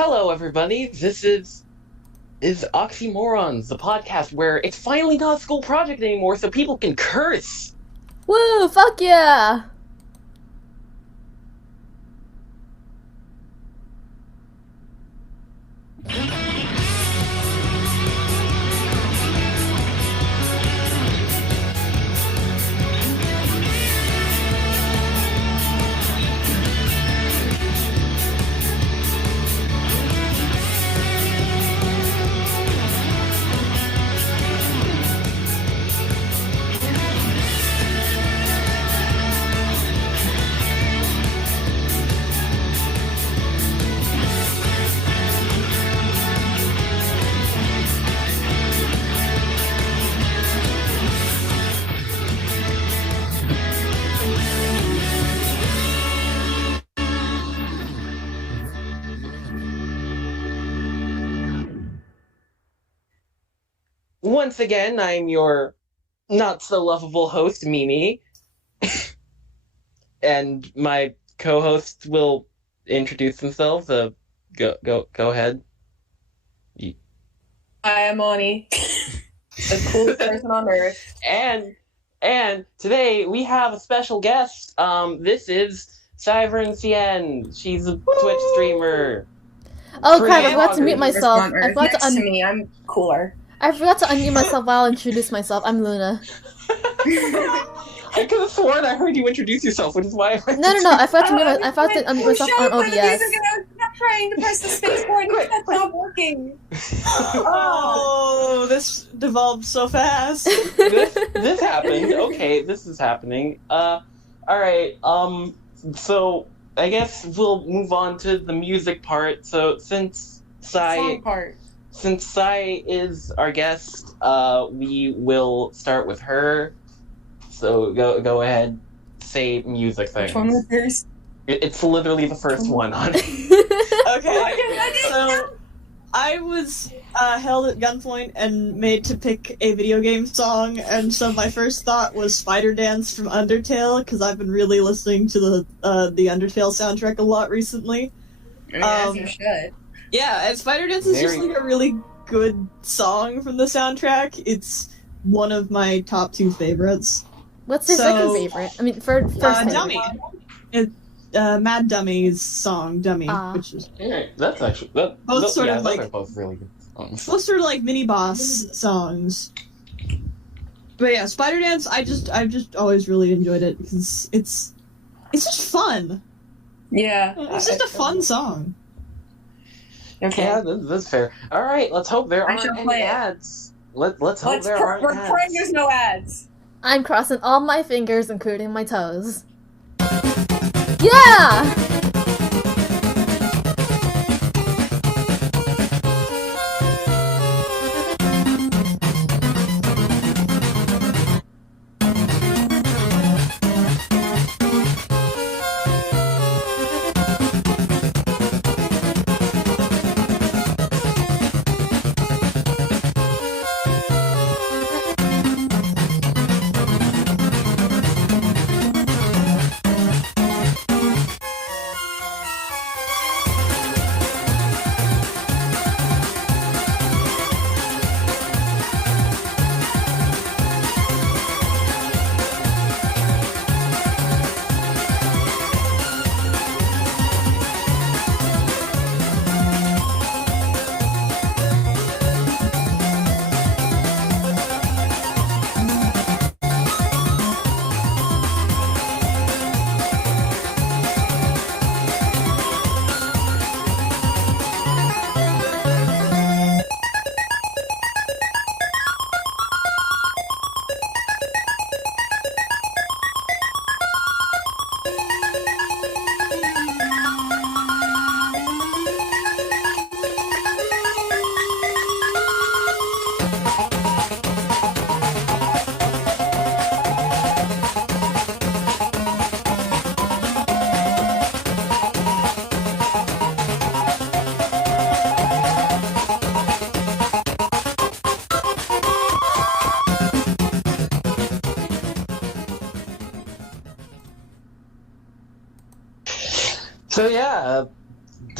Hello, everybody. This is Auxy Morons, the podcast where it's finally not a school project anymore, so people can curse. Woo! Fuck yeah! Once again, I'm your not-so-lovable host, Mimi. And my co-hosts will introduce themselves. Go ahead. Hi, I'm Ani. The coolest person on earth. And today we have a special guest. This is Sien. She's a Twitch streamer. Oh crap, I forgot to mute myself. On earth. Next to me, I'm cooler. I forgot to unmute myself while I introduce myself. I'm Luna. I could have sworn I heard you introduce yourself, which is why I went No, I forgot to unmute myself on OBS. I'm trying to press the space bar and it's not working. Oh, this devolved so fast. this happened. Okay, this is happening. Alright, so I guess we'll move on to the music part. So since Sai is our guest, we will start with her. So go ahead, say music things. Which one was yours? It's literally the first one on it. Okay, so I was held at gunpoint and made to pick a video game song, and so my first thought was Spider Dance from Undertale, because I've been really listening to the Undertale soundtrack a lot recently. As you should. Yeah, and Spider Dance is just like a really good song from the soundtrack. It's one of my top 2 favorites. What's your second favorite? I mean, first favorite. Dummy. Mad Dummy's song, Dummy, which is That's actually both sort of like those are both really good songs. both sort of like mini boss songs. But yeah, Spider Dance, I've just always really enjoyed it because it's just fun. Yeah. It's just a fun song. Okay. Yeah, that's fair. All right, let's hope there aren't shall any play it. ads. Let's hope there aren't We're ads. praying there's no ads. I'm crossing all my fingers, including my toes. Yeah!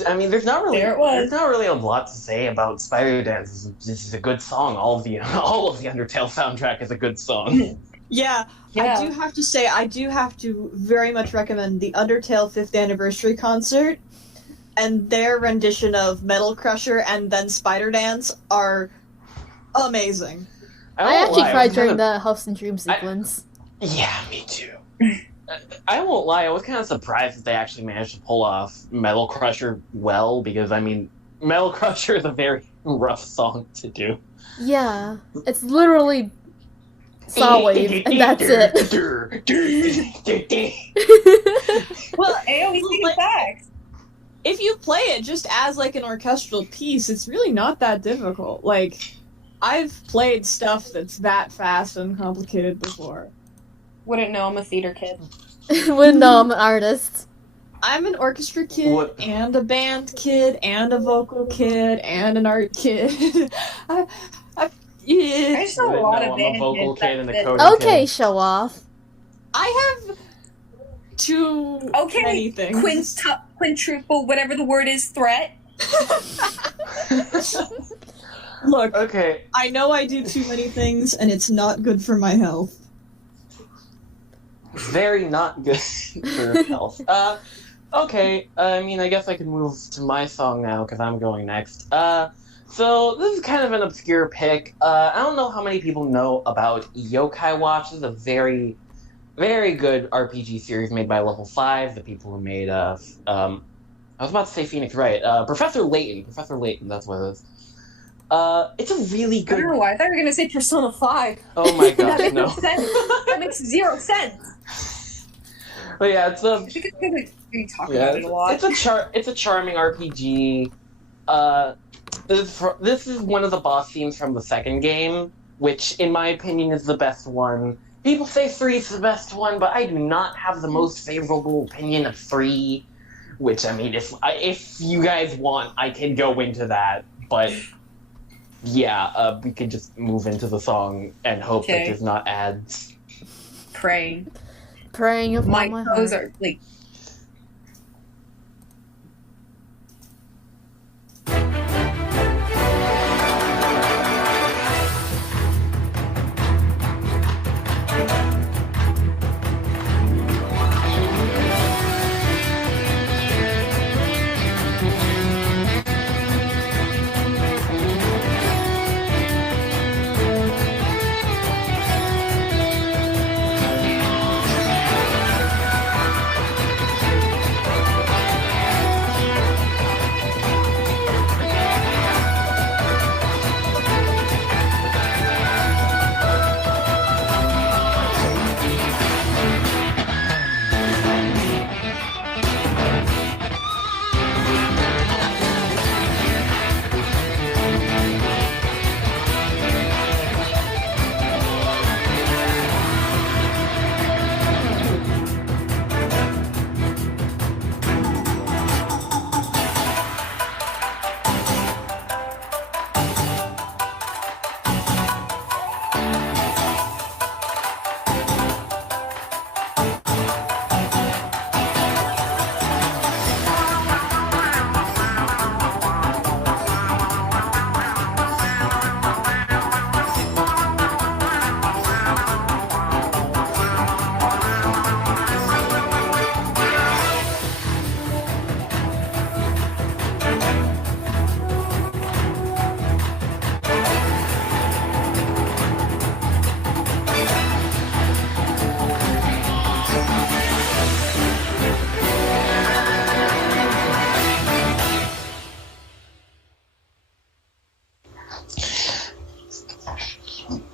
I mean, there's not really There it was. there's not really a lot to say about Spider Dance. This is a good song. All of the Undertale soundtrack is a good song. Yeah, I do have to say, I do have to very much recommend the Undertale 5th anniversary concert, and their rendition of Metal Crusher and then Spider Dance are amazing. I actually cried during the House and Dream sequence. Yeah, me too. I won't lie, I was kind of surprised that they actually managed to pull off Metal Crusher well, because, I mean, Metal Crusher is a very rough song to do. Yeah, it's literally saw wave, and that's it. Well, AoE speaking facts. If you play it just as, like, an orchestral piece, it's really not that difficult. Like, I've played stuff that's that fast and complicated before. Wouldn't know, I'm a theater kid. When I'm an artist. I'm an orchestra kid, and a band kid, and a vocal kid, and an art kid. I just know a lot of I'm a vocal kids kid and a that- coding Okay, kid. show off. I have too many things. Quintuple, whatever the word is, threat. Look, Okay, I know I do too many things, and it's not good for my health. very not good for health. Okay, I mean, I guess I can move to my song now, because I'm going next. So, this is kind of an obscure pick. I don't know how many people know about Yokai Watch. This is a very, very good RPG series made by Level 5, the people who made, I was about to say Phoenix Wright. Professor Layton, that's what it is. It's a really I good... don't know why. I thought you were gonna say Persona 5. Oh my That gosh, makes no. no sense. That makes 0 sense. But yeah, it's a... I think it's because we talk about it a lot. It's a charming RPG. This is one of the boss themes from the second game, which, in my opinion, is the best one. People say 3 is the best one, but I do not have the most favorable opinion of 3. Which, I mean, if you guys want, I can go into that. But yeah, we can just move into the song and hope that there's not ads. Praying. Praying of My my toes heart. are like.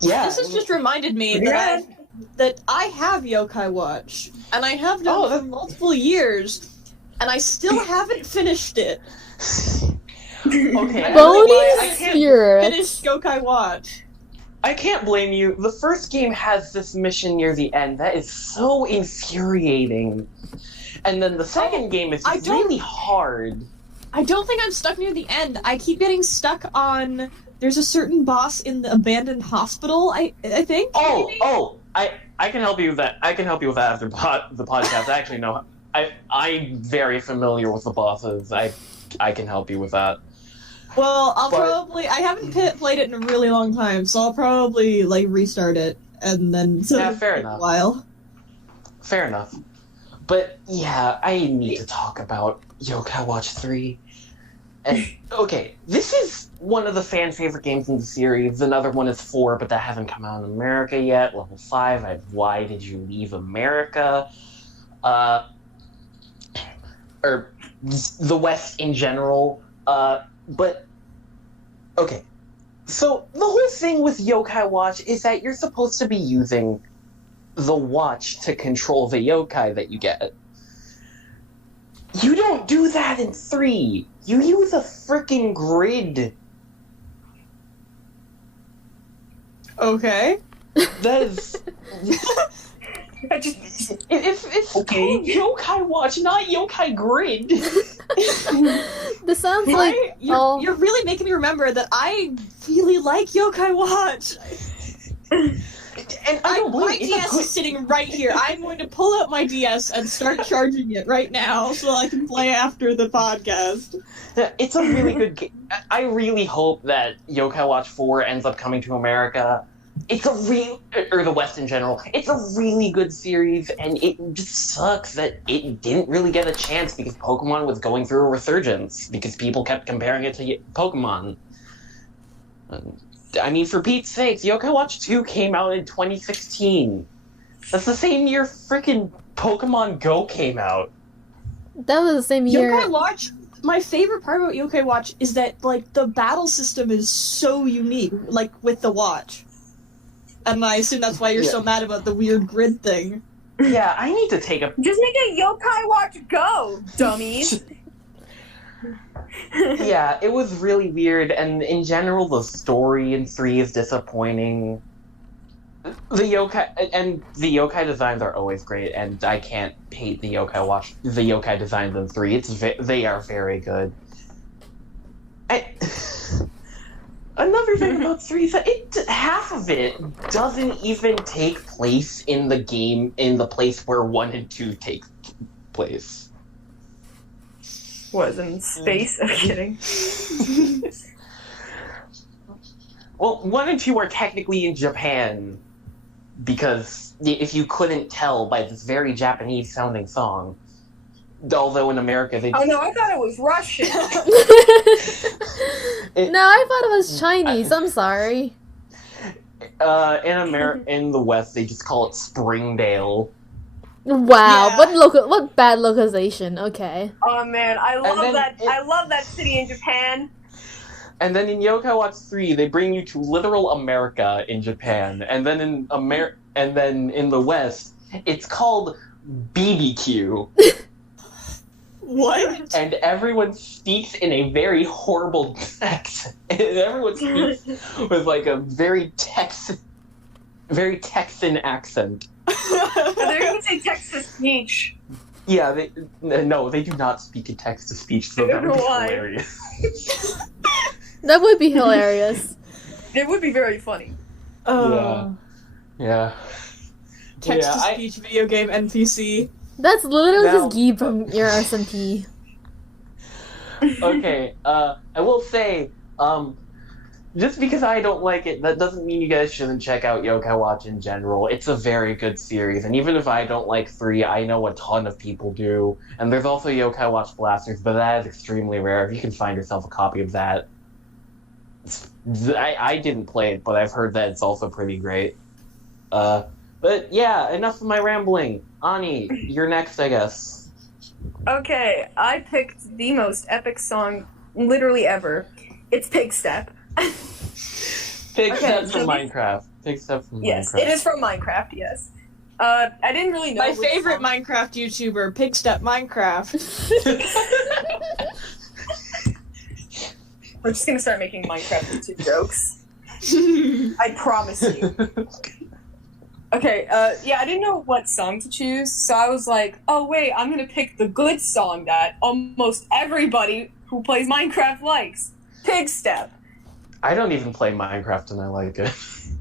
Yeah. This has just reminded me that I have Yokai Watch, and I have done for multiple years, and I still haven't finished it. Okay. Bony I can't spirit. Finished Yokai Watch. I can't blame you. The first game has this mission near the end that is so infuriating. And then the second game is really hard. I don't think I'm stuck near the end. I keep getting stuck on... There's a certain boss in the abandoned hospital, I think? I can help you with that. I can help you with that after the podcast. I actually know I'm very familiar with the bosses. I can help you with that. Well, I haven't played it in a really long time, so I'll probably, like, restart it, and then... fair enough. A while. Fair enough. But, yeah, I need to talk about Yokai Watch 3. And, okay, this is one of the fan-favorite games in the series. Another one is 4, but that hasn't come out in America yet. Level 5, Why Did You Leave America? Or the West in general. But, okay. So, the whole thing with Yokai Watch is that you're supposed to be using the watch to control the yokai that you get. You don't do that in 3. You use a freaking grid. Okay. That is... It's Okay. called Yokai Watch, not Yokai Grid. This sounds like You're really making me remember that I really like Yokai Watch. And I don't my believe DS is sitting right here. I'm going to pull out my DS and start charging it right now so I can play after the podcast. It's a really good game. I really hope that Yokai Watch 4 ends up coming to America. It's or the West in general. It's a really good series, and it just sucks that it didn't really get a chance because Pokemon was going through a resurgence, because people kept comparing it to Pokemon. I mean, for Pete's sakes, Yokai Watch 2 came out in 2016. That's the same year frickin' Pokemon Go came out. that was the same year. Yokai Watch, my favorite part about Yokai Watch is that, like, the battle system is so unique, like, with the watch. And I assume that's why you're so mad about the weird grid thing. Yeah, I need to take a... Just make a Yokai Watch Go, dummies. Yeah, it was really weird, and in general, the story in 3 is disappointing. The yokai designs are always great, and I can't hate the yokai designs in 3. They are very good. Another thing about 3 is that half of it doesn't even take place in the game in the place where 1 and 2 take place. Was in space? I'm kidding. Well, 1 and 2 are technically in Japan, because if you couldn't tell by this very Japanese-sounding song, although in America they... Oh no, I thought it was Russian. No, I thought it was Chinese. I'm sorry. In the West, they just call it Springdale. Wow, Yeah. what bad localization. Okay. Oh man, I love then that. I love that city in Japan. And then in Yokai Watch 3, they bring you to literal America in Japan, and then in in the West, it's called BBQ. What? And everyone speaks in a very horrible accent. Everyone speaks with like a very Texan accent. They're gonna say text-to-speech. Yeah, they do not speak in text-to-speech, so I that don't would be know why. hilarious. That would be hilarious. It would be very funny. Yeah. Text-to-speech video game NPC. That's literally Now- just Geeb from your SMP. Okay, I will say, just because I don't like it, that doesn't mean you guys shouldn't check out Yokai Watch in general. It's a very good series, and even if I don't like 3, I know a ton of people do. And there's also Yokai Watch Blasters, but that is extremely rare. If you can find yourself a copy of that. I didn't play it, but I've heard that it's also pretty great. But yeah, enough of my rambling. Ani, you're next, I guess. Okay, I picked the most epic song literally ever. It's Pig Step. Pig Step so from these- Minecraft. Pig Step from Yes, Minecraft. it is from Minecraft, yes. I didn't really know My which favorite song- Minecraft YouTuber, Pigstep Minecraft. We're just gonna start making Minecraft YouTube jokes. I promise you. Okay, yeah, I didn't know what song to choose, so I was like, oh wait, I'm gonna pick the good song that almost everybody who plays Minecraft likes. Pig Step. I don't even play Minecraft and I like it.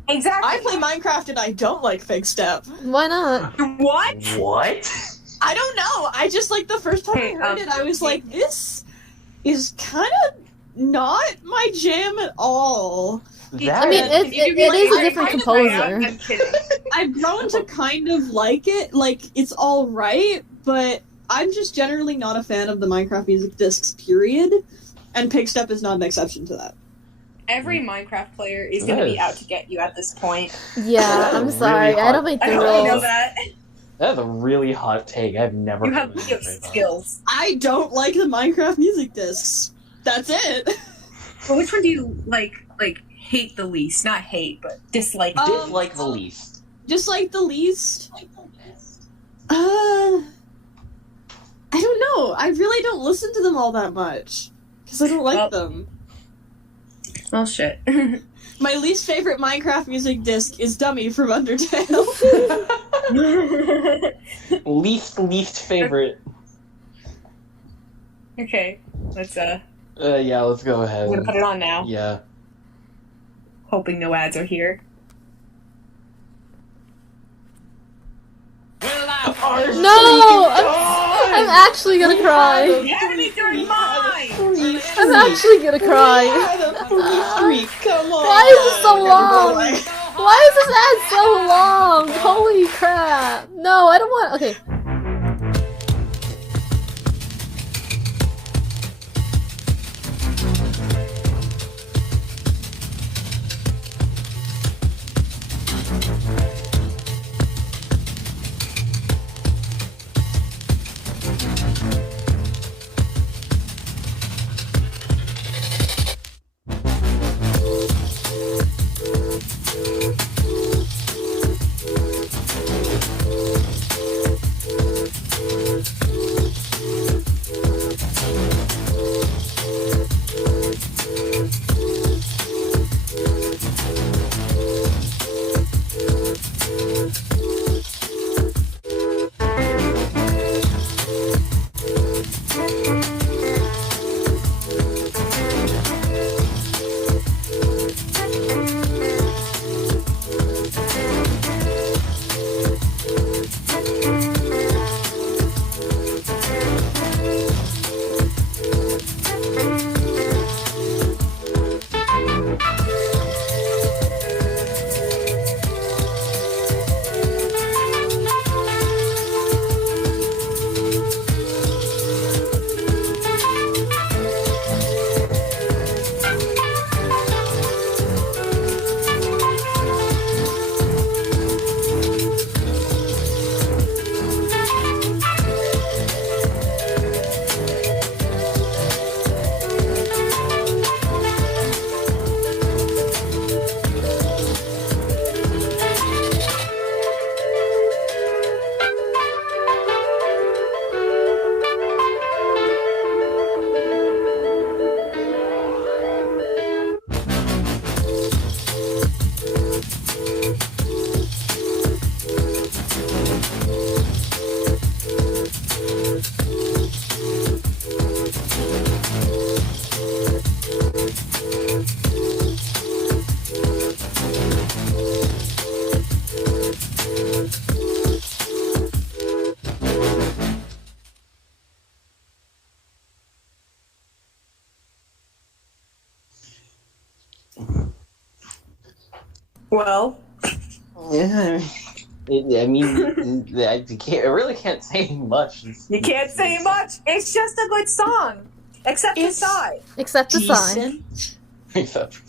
Exactly. I play Minecraft and I don't like Pigstep. Why not? What? What? I don't know. I just like the first time I heard it, I was like, this is kind of not my jam at all. I mean, it is a different composer. I'm kidding. I've grown to kind of like it. Like, it's alright, but I'm just generally not a fan of the Minecraft music discs, period. And Pigstep is not an exception to that. Every Minecraft player is going to be out to get you at this point. Yeah, I'm sorry. Really I don't make I the hope you know rules. that. That's a really hot take. I've never You heard have anyone video say that. skills. I don't like the Minecraft music discs. That's it. But which one do you like hate the least? Not hate, but dislike. Dislike the least. Just like the least. I don't know. I really don't listen to them all that much. Because I don't like them. Well, shit. My least favorite Minecraft music disc is Dummy from Undertale. least favorite. Okay, let's Yeah, let's go ahead. I'm gonna put it on now. Yeah. Hoping no ads are here. No! I'm actually gonna cry. You had me during mine! I'm actually gonna cry. Come on. Why is it so long? Why is this ad so long? Holy crap. No, I don't want... Okay. Well, Yeah. I mean, I really can't say much. you can't say much. It's just a good song. Except the It's- side. Except the sign. Decent. Except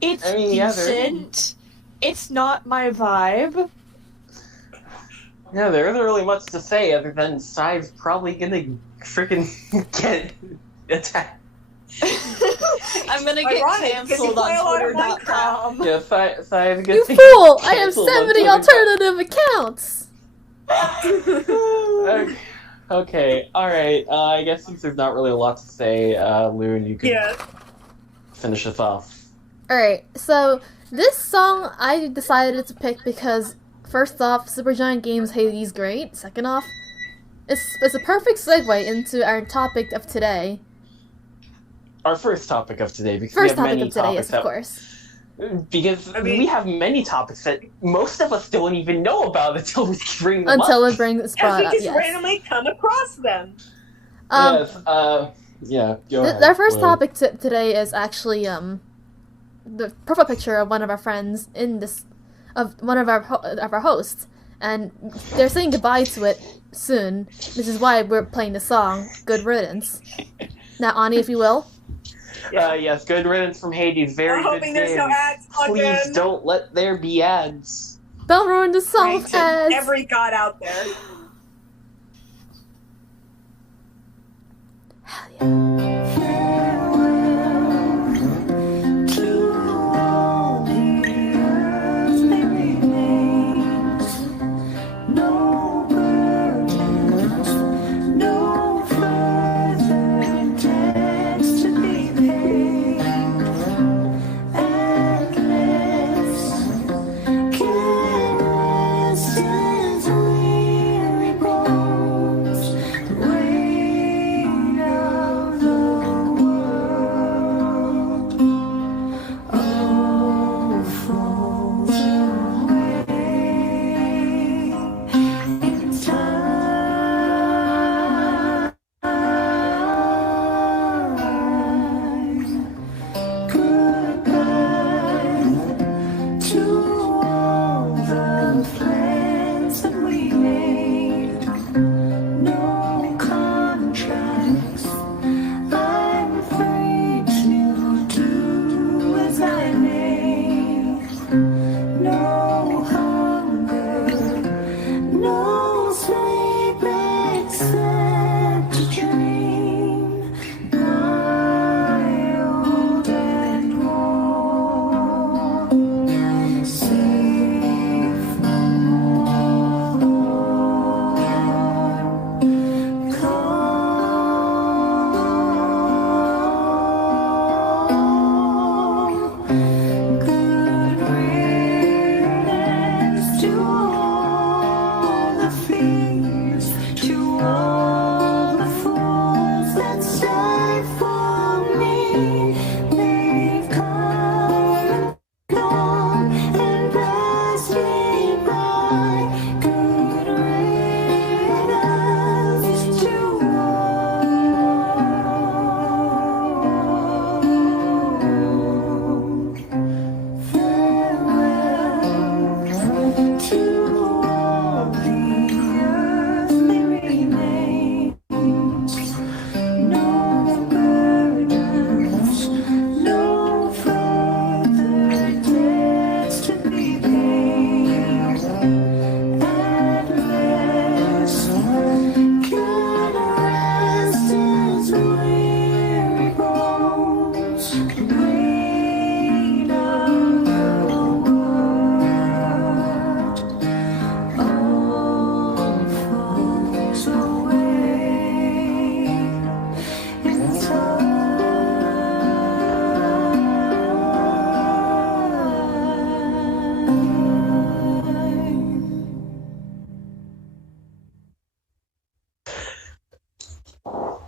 It's I mean, yeah, there- decent. It's not my vibe. Yeah, there isn't really much to say other than Sai's probably gonna freaking get attacked. I'm gonna get Ironic, 'cause you cancelled play a on lot of Twitter.com. Yeah, Sai's gonna You get fool! I have canceled on 70 Twitter. alternative accounts! Okay, alright. I guess since there's not really a lot to say, Lune, you can Yeah. finish us off. Alright, so this song I decided to pick because, first off, Supergiant Games Hades great. Second off, it's a perfect segue into our topic of today. Our first topic of today, because First we have topic many of today, topics yes, of that course. Because I mean- we have many topics that most of us don't even know about until we bring them Until up. it brings Because brought we up. just Yes. randomly come across them. Yes, yeah, go ahead. Our first Well, topic today is actually the profile picture of one of our friends in this of one of our hosts, and they're saying goodbye to it soon. This is why we're playing the song "Good Riddance." Now, Ani, if you will. yes, Good Riddance from Hades, very I'm good hoping there's no game. ads. Please Again. don't let there be ads. Don't ruin the song Praying with to ads. every god out there. Hell yeah.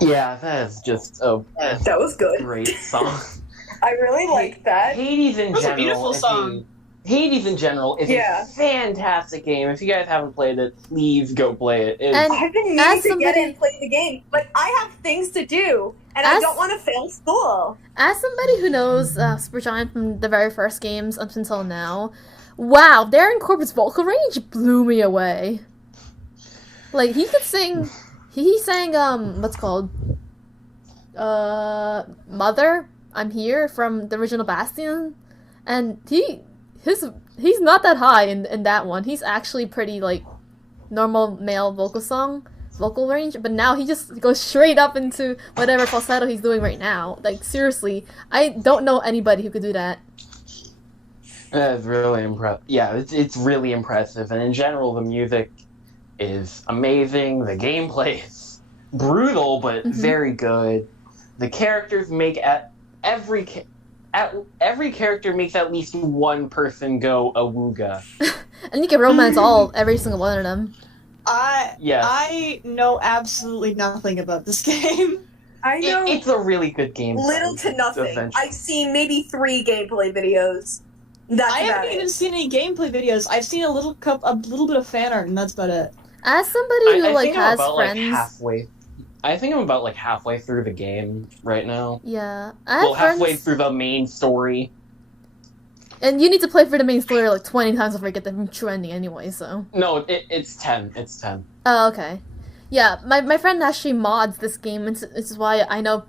Yeah, that is just a That was good. great song. I really liked that. Hades in That's a general. beautiful song. Hades in general is Yeah. a fantastic game. If you guys haven't played it, please go play it. It's, And I've been meaning as to get somebody- in and play the game, but I have things to do, and I As- don't want to fail school. As somebody who knows Supergiant from the very first games up until now, wow, Darren Corbett's vocal range blew me away. Like, he could sing... He sang, what's it called? Mother, I'm Here, from the original Bastion. And he's not that high in that one. He's actually pretty, like, normal male vocal range, but now he just goes straight up into whatever falsetto he's doing right now. Like, seriously, I don't know anybody who could do that. That's really impressive. Yeah, it's really impressive, and in general, the music is amazing. The gameplay is brutal, but very good. The characters make every character makes at least one person go awooga. And you can romance every single one of them. I know absolutely nothing about this game. I know It's a really good game. little to nothing. Eventually. I've seen maybe 3 gameplay videos. That's I about haven't even it. seen any gameplay videos. I've seen a little bit of fan art, and that's about it. As somebody who I like think I'm has about friends, like halfway. I think I'm about like halfway through the game right now. yeah, I Well, have halfway friends, through the main story. and you need to play for the main story like 20 times before you get the true ending anyway. So. No, it's 10. It's 10. Oh, okay. Yeah, my friend actually mods this game, and this is why I know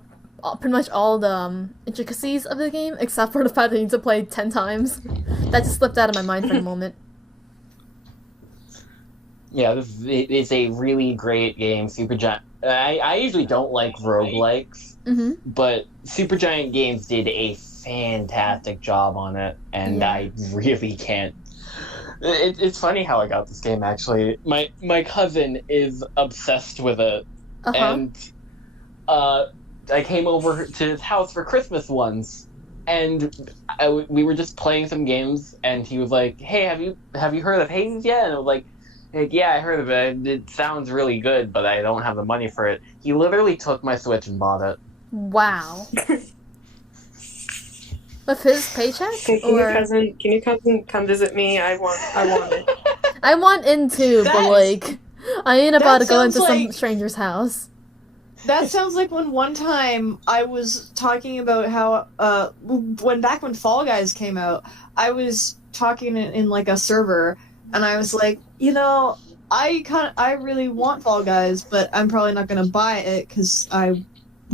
pretty much all the intricacies of the game, except for the fact that I need to play 10 times. That just slipped out of my mind for the moment. Yeah, it's a really great game. Supergiant. I usually don't like roguelikes, Mm-hmm. but Supergiant Games did a fantastic job on it, and Yeah. I really can't. It's funny how I got this game. Actually, my cousin is obsessed with it, Uh-huh. and I came over to his house for Christmas once, and we were just playing some games, and he was like, "Hey, have you heard of Hades yet?" And I was like, "Yeah, I heard of it. It sounds really good, but I don't have the money for it." He literally took my Switch and bought it. Wow. With his paycheck? Can Or... your cousin come visit me? I want it. I want in too, but That- like, I ain't about to that go into sounds some like- stranger's house. That sounds like when one time I was talking about how when Fall Guys came out, I was talking in like a server, and I was like, I really want Fall Guys, but I'm probably not gonna buy it because I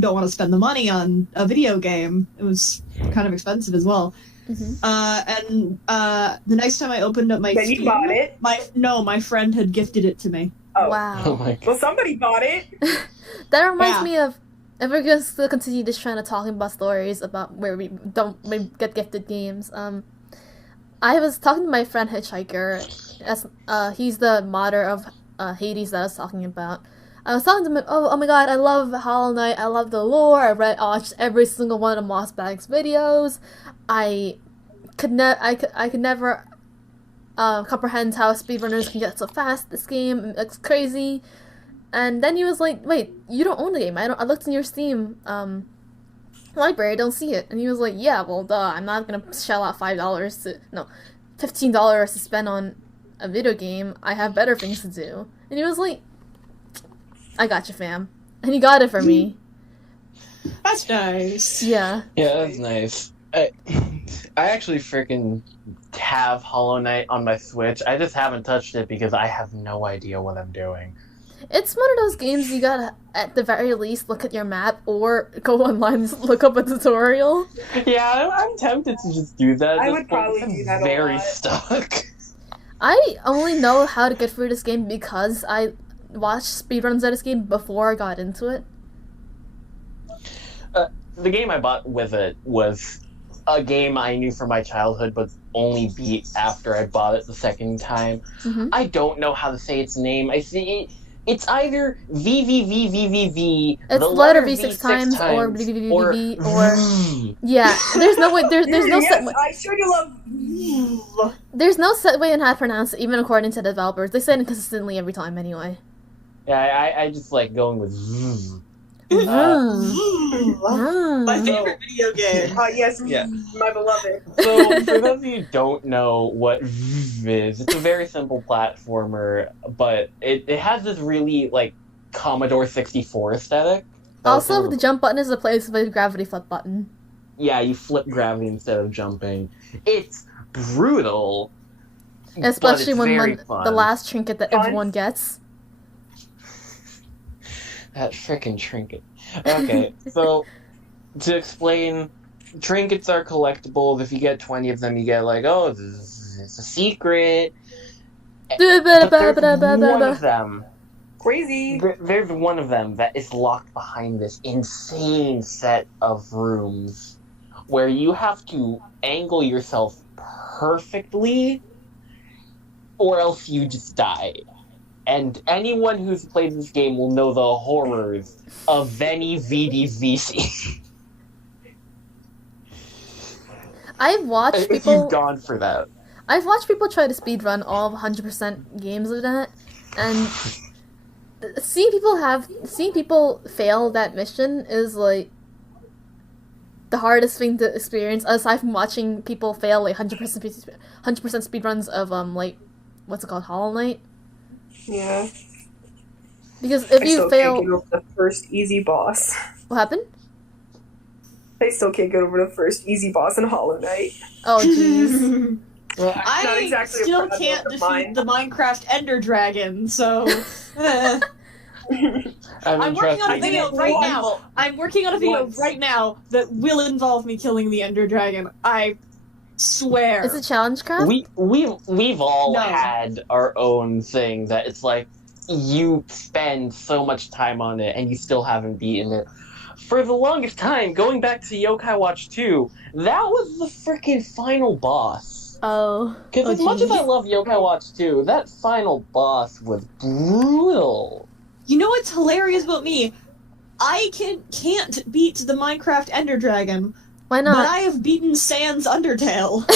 don't want to spend the money on a video game. It was kind of expensive as well. Mm-hmm. The next time I opened up my Then you Steam, bought it. my friend had gifted it to me. Oh. Wow. Oh my god! Well, somebody bought it. That reminds Yeah. me of, if we're going to continue this trend of talking about stories about where we get gifted games, I was talking to my friend Hitchhiker, as he's the modder of Hades that I was talking about. I was talking to him, oh my god, I love Hollow Knight, I love the lore, I read just every single one of Mossbag's videos. I could never comprehend how speedrunners can get so fast. This game, it's crazy. And then he was like, wait, you don't own the game. I looked in your Steam library, I don't see it. And he was like, yeah, well, duh, I'm not gonna shell out $15 to spend on a video game. I have better things to do. And he was like, I got you, fam. And he got it for me. That's nice. Yeah. Yeah, that's nice. I actually freaking have Hollow Knight on my Switch. I just haven't touched it because I have no idea what I'm doing. It's one of those games you gotta, at the very least, look at your map or go online and look up a tutorial. Yeah, I'm tempted to just do that. I At would this point, probably I'm do that a very lot. stuck. I only know how to get through this game because I watched speedruns of this game before I got into it. The game I bought with it was a game I knew from my childhood, but only beat after I bought it the second time. Mm-hmm. I don't know how to say its name. I see it's either VVVVVV. It's the letter letter V 6 times, or or VVVVV, or... Yeah, there's no way, there's no yes, set way, I sure do love. there's no set way on how to pronounce it, even according to the developers. They say it consistently every time anyway. Yeah, I just like going with Vroom. My favorite video game. Yes, Yeah. my beloved. So, for those of you who don't know what Vroom is, it's a very simple platformer, but it has this really, like, Commodore 64 aesthetic. Also, the jump button is a place with a gravity flip button. Yeah, you flip gravity instead of jumping. It's brutal, Especially but it's when very the fun. last trinket that Fun? everyone gets. That frickin' trinket. Okay, so to explain, trinkets are collectibles. If you get 20 of them, you get like, oh, this is a secret. But there's one of them. Crazy. There's one of them that is locked behind this insane set of rooms where you have to angle yourself perfectly or else you just die. And anyone who's played this game will know the horrors of Veni Vidi Vici. I've watched If people. you've gone for that. I've watched people try to speedrun all 100% games of that, and seeing people fail that mission is like, the hardest thing to experience, aside from watching people fail like 100% speed runs of like what's it called, Hollow Knight. Yeah. Because if I you still fail, can't get over the first easy boss. what happened? I still can't get over the first easy boss in Hollow Knight. Oh jeez. Well, I Not exactly a still problem can't of defeat mine. the Minecraft Ender Dragon, so I'm working on a video right now. I'm working on a video right now that will involve me killing the Ender Dragon. I swear. Is it challenge craft? We've all No. had our own thing that it's like you spend so much time on it and you still haven't beaten it. For the longest time, going back to Yokai Watch 2, that was the freaking final boss. Oh. Because as much as I love Yokai Watch 2, that final boss was brutal. You know what's hilarious about me? I can't beat the Minecraft Ender Dragon, Why but not? I have beaten Sans Undertale.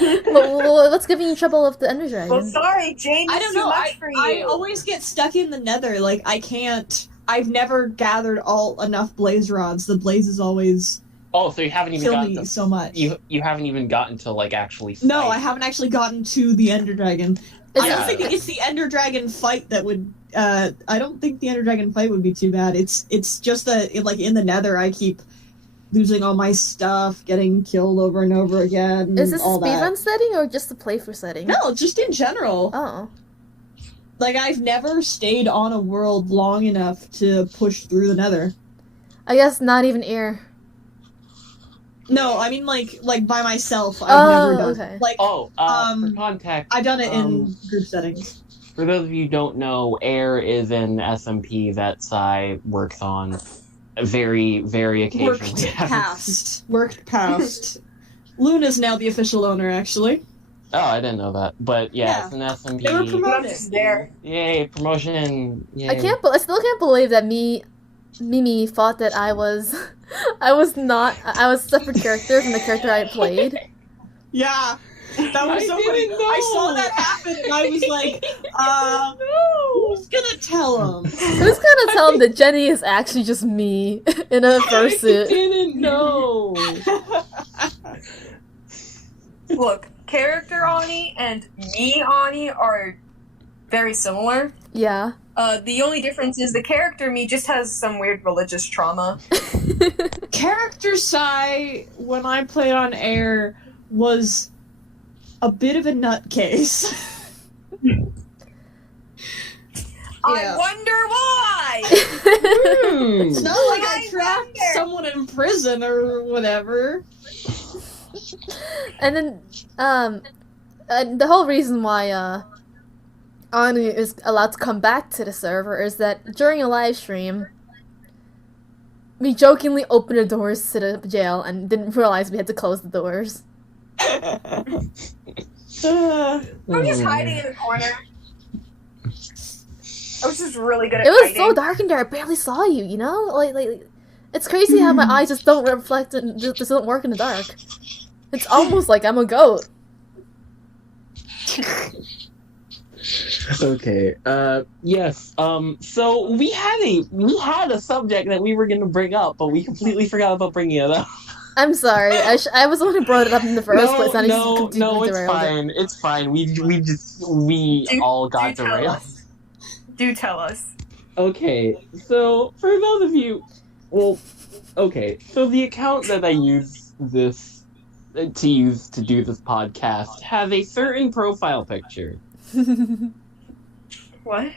What's giving you trouble with the Ender Dragon? Well, sorry, Jane. I It's don't too know. much for you. I always get stuck in the Nether. Like I can't. I've never gathered enough blaze rods. The blazes always Oh, so you haven't even kill gotten me to so much. you haven't even gotten to like actually fight. No, I haven't actually gotten to the Ender Dragon. Is I Yeah. don't think it's the Ender Dragon fight that would. I don't think the Ender Dragon fight would be too bad. It's just that like in the Nether, I keep losing all my stuff, getting killed over and over again. Is this a all that. speedrun setting or just a playthrough setting? No, just in general. Oh. Like I've never stayed on a world long enough to push through the Nether. I guess not even air. No, I mean like by myself. I've Oh, never done. okay. Like Oh, for context, I've done it in group settings. for those of you who don't know, Air is an SMP that Sai works on very, very occasionally. Worked past. Lune is now the official owner, actually. Oh, I didn't know that. But yeah, Yeah. it's an SMP. They were I'm promoted. just there. Yay, promotion. Yay. I still can't believe that Mimi thought that I was I was a separate character from the character I played. Yeah. That was I so funny. didn't know. I saw that happen and I was like, who's gonna tell him? Who's gonna tell him that Jenny is actually just me in a fursuit? I didn't know. Look, character Ani and me Ani are very similar. Yeah. The only difference is the character me just has some weird religious trauma. Character Sai, when I played on Air, was a bit of a nutcase. I wonder why! It's not like I I trapped wonder. someone in prison or whatever. And then, the whole reason why, Anu is allowed to come back to the server is that during a live stream, we jokingly opened the doors to the jail and didn't realize we had to close the doors. I'm just hiding in a corner. I was just really good at It was hiding. so dark in there, I barely saw you, you know? Like it's crazy how my eyes just don't reflect and just don't work in the dark. It's almost like I'm a goat. Okay. Yes. So we had a subject that we were gonna bring up, but we completely forgot about bringing it up. I'm sorry. I was the one who brought it up in the first place. And I just No, completely it's derailed it. fine. It's fine. We all got tell derailed. us. Do tell us. Okay, so for those of you, okay, so the account that I use to do this podcast has a certain profile picture. What?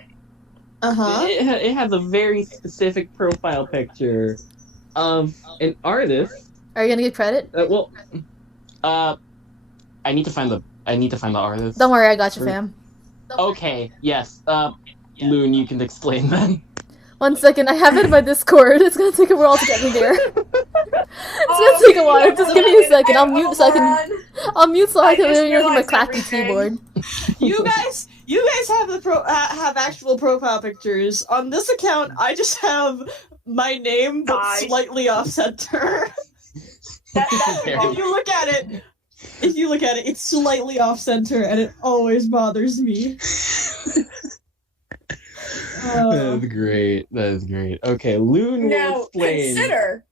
Uh-huh. It has a very specific profile picture of an artist. Are you gonna get credit? I need to find the artist. Don't worry, I got you, fam. Okay, yes. Lune, you can explain then. 1 second, I have it in my Discord. It's gonna take a while to get me there. It's gonna take a while. Just give me a second. I'll mute so I can hear my clappy keyboard. You guys have have actual profile pictures. On this account, I just have my name but Hi. slightly off center. That's If If you look at it, it's slightly off center, and it always bothers me. That is great. That is great. Okay, Lune will Now, explain. consider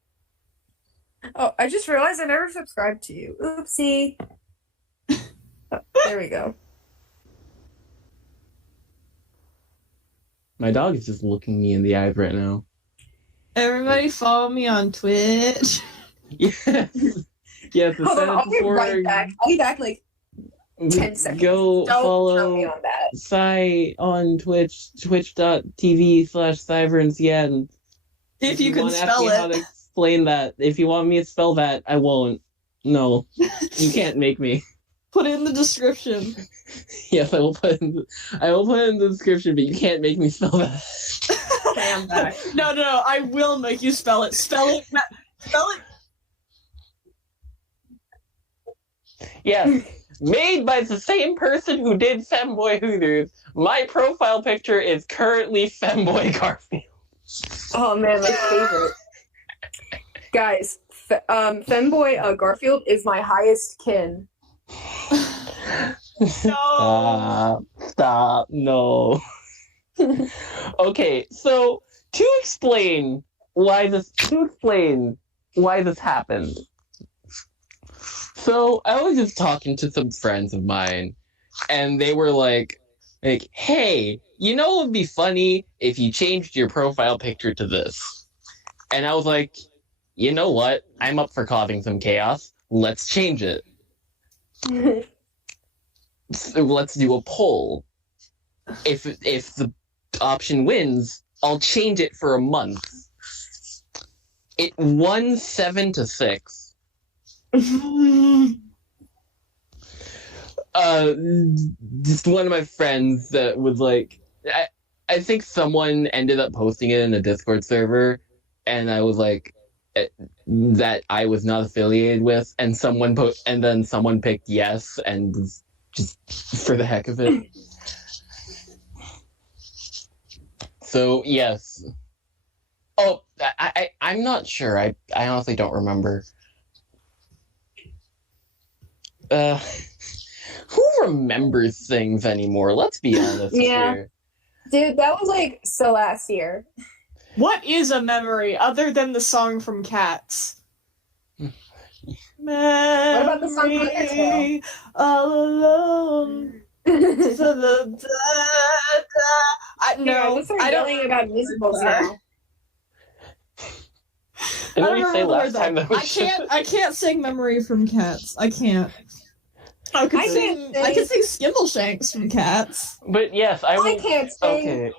Oh, I just realized I never subscribed to you. Oopsie. Oh, there we go. My dog is just looking me in the eyes right now. Everybody follow me on Twitch. Yes. Yes, Hold on, I'll be right back. I'll be back like 10 seconds. Go Don't follow me on that. Sai on Twitch, twitch.tv/SaiVerneSien. If you can want to ask spell me it. how to explain that. If you want me to spell that, I won't. No, you can't make me. Put it in the description. Yes, I will put it in the description, but you can't make me spell that. Okay, I'm back. No, I will make you spell it. Spell it. Yes, made by the same person who did Femboy Hooters. My profile picture is currently Femboy Garfield. Oh man, my favorite. Guys, Femboy Garfield is my highest kin. No. Stop, no. Okay, so to explain why this happened. So I was just talking to some friends of mine, and they were like, hey, you know it would be funny if you changed your profile picture to this. And I was like, you know what? I'm up for causing some chaos. Let's change it. So let's do a poll. If the option wins, I'll change it for a month. It won 7-6. Just one of my friends that was like, I think someone ended up posting it in a Discord server, and I was like, that I was not affiliated with, and then someone picked yes, and just for the heck of it. So yes. Oh, I'm not sure. I honestly don't remember. Who remembers things anymore? Let's be honest here. Dude, that was like so last year. What is a memory other than the song from Cats? What about the song from Memory all alone. No, I don't think about musicals now. Didn't we say last time that we I can't sing Memory from Cats. I can't. I can sing Skimbleshanks from Cats. But yes, I will. I can't sing. Okay.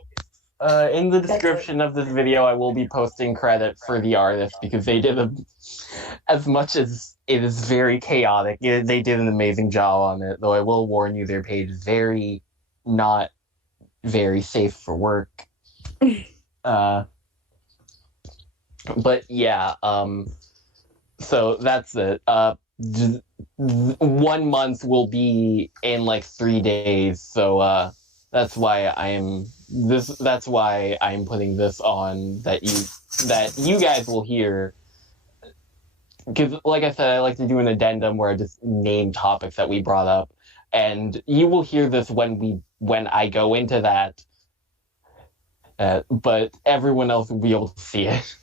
In the description of this video, I will be posting credit for the artist because they did as much as it is very chaotic. They did an amazing job on it. Though I will warn you, their page is not very safe for work. But yeah. So that's it. 1 month will be in like 3 days. So that's why that's why I'm putting this on that you guys will hear. Because, like I said, I like to do an addendum where I just name topics that we brought up, and you will hear this when I go into that. But everyone else will be able to see it.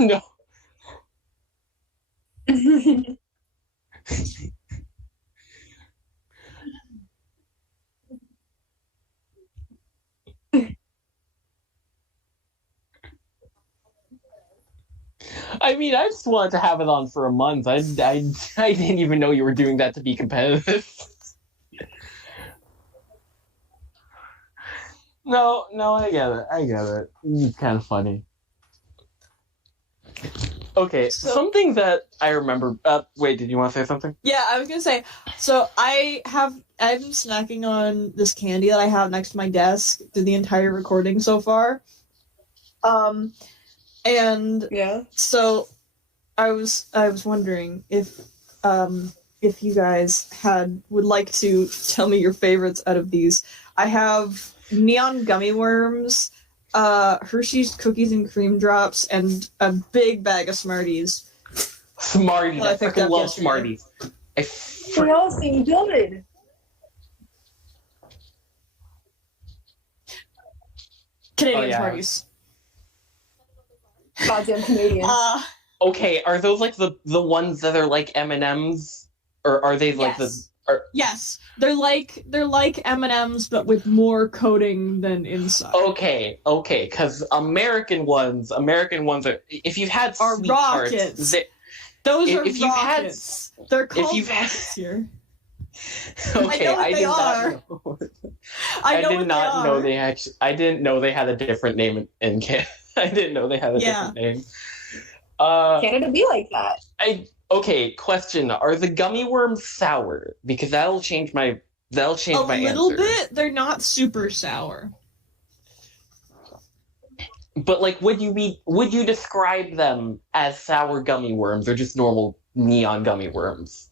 No. I mean, I just wanted to have it on for a month. I didn't even know you were doing that to be competitive. No, I get it. It's kind of funny. Okay, something that I remember. Wait, did you want to say something? Yeah, I was gonna say. So I'm snacking on this candy that I have next to my desk through the entire recording so far. And yeah. So I was wondering if you guys would like to tell me your favorites out of these. I have neon gummy worms, Hershey's cookies and cream drops, and a big bag of Smarties. Smarties. I picked freaking up love yesterday. Smarties. They all seem good. Canadian Oh, yeah. Smarties. Goddamn Canadian. Okay, are those like the ones that are like M&Ms, or are they like Yes. Yes, They're like M&Ms, but with more coating than inside. Okay, because American ones are. If you've had Are sweet rockets. tarts, Those are if you've had- rockets. They're called you've had- rockets here. okay, know what I they did are. not know. I know did what not they know are. they actually. I didn't know they had a different name in Canada. I didn't know they had a different name. Canada be like that. Okay, question: are the gummy worms sour? Because that'll change my A my little answer. bit. They're not super sour. But like, would you describe them as sour gummy worms or just normal neon gummy worms?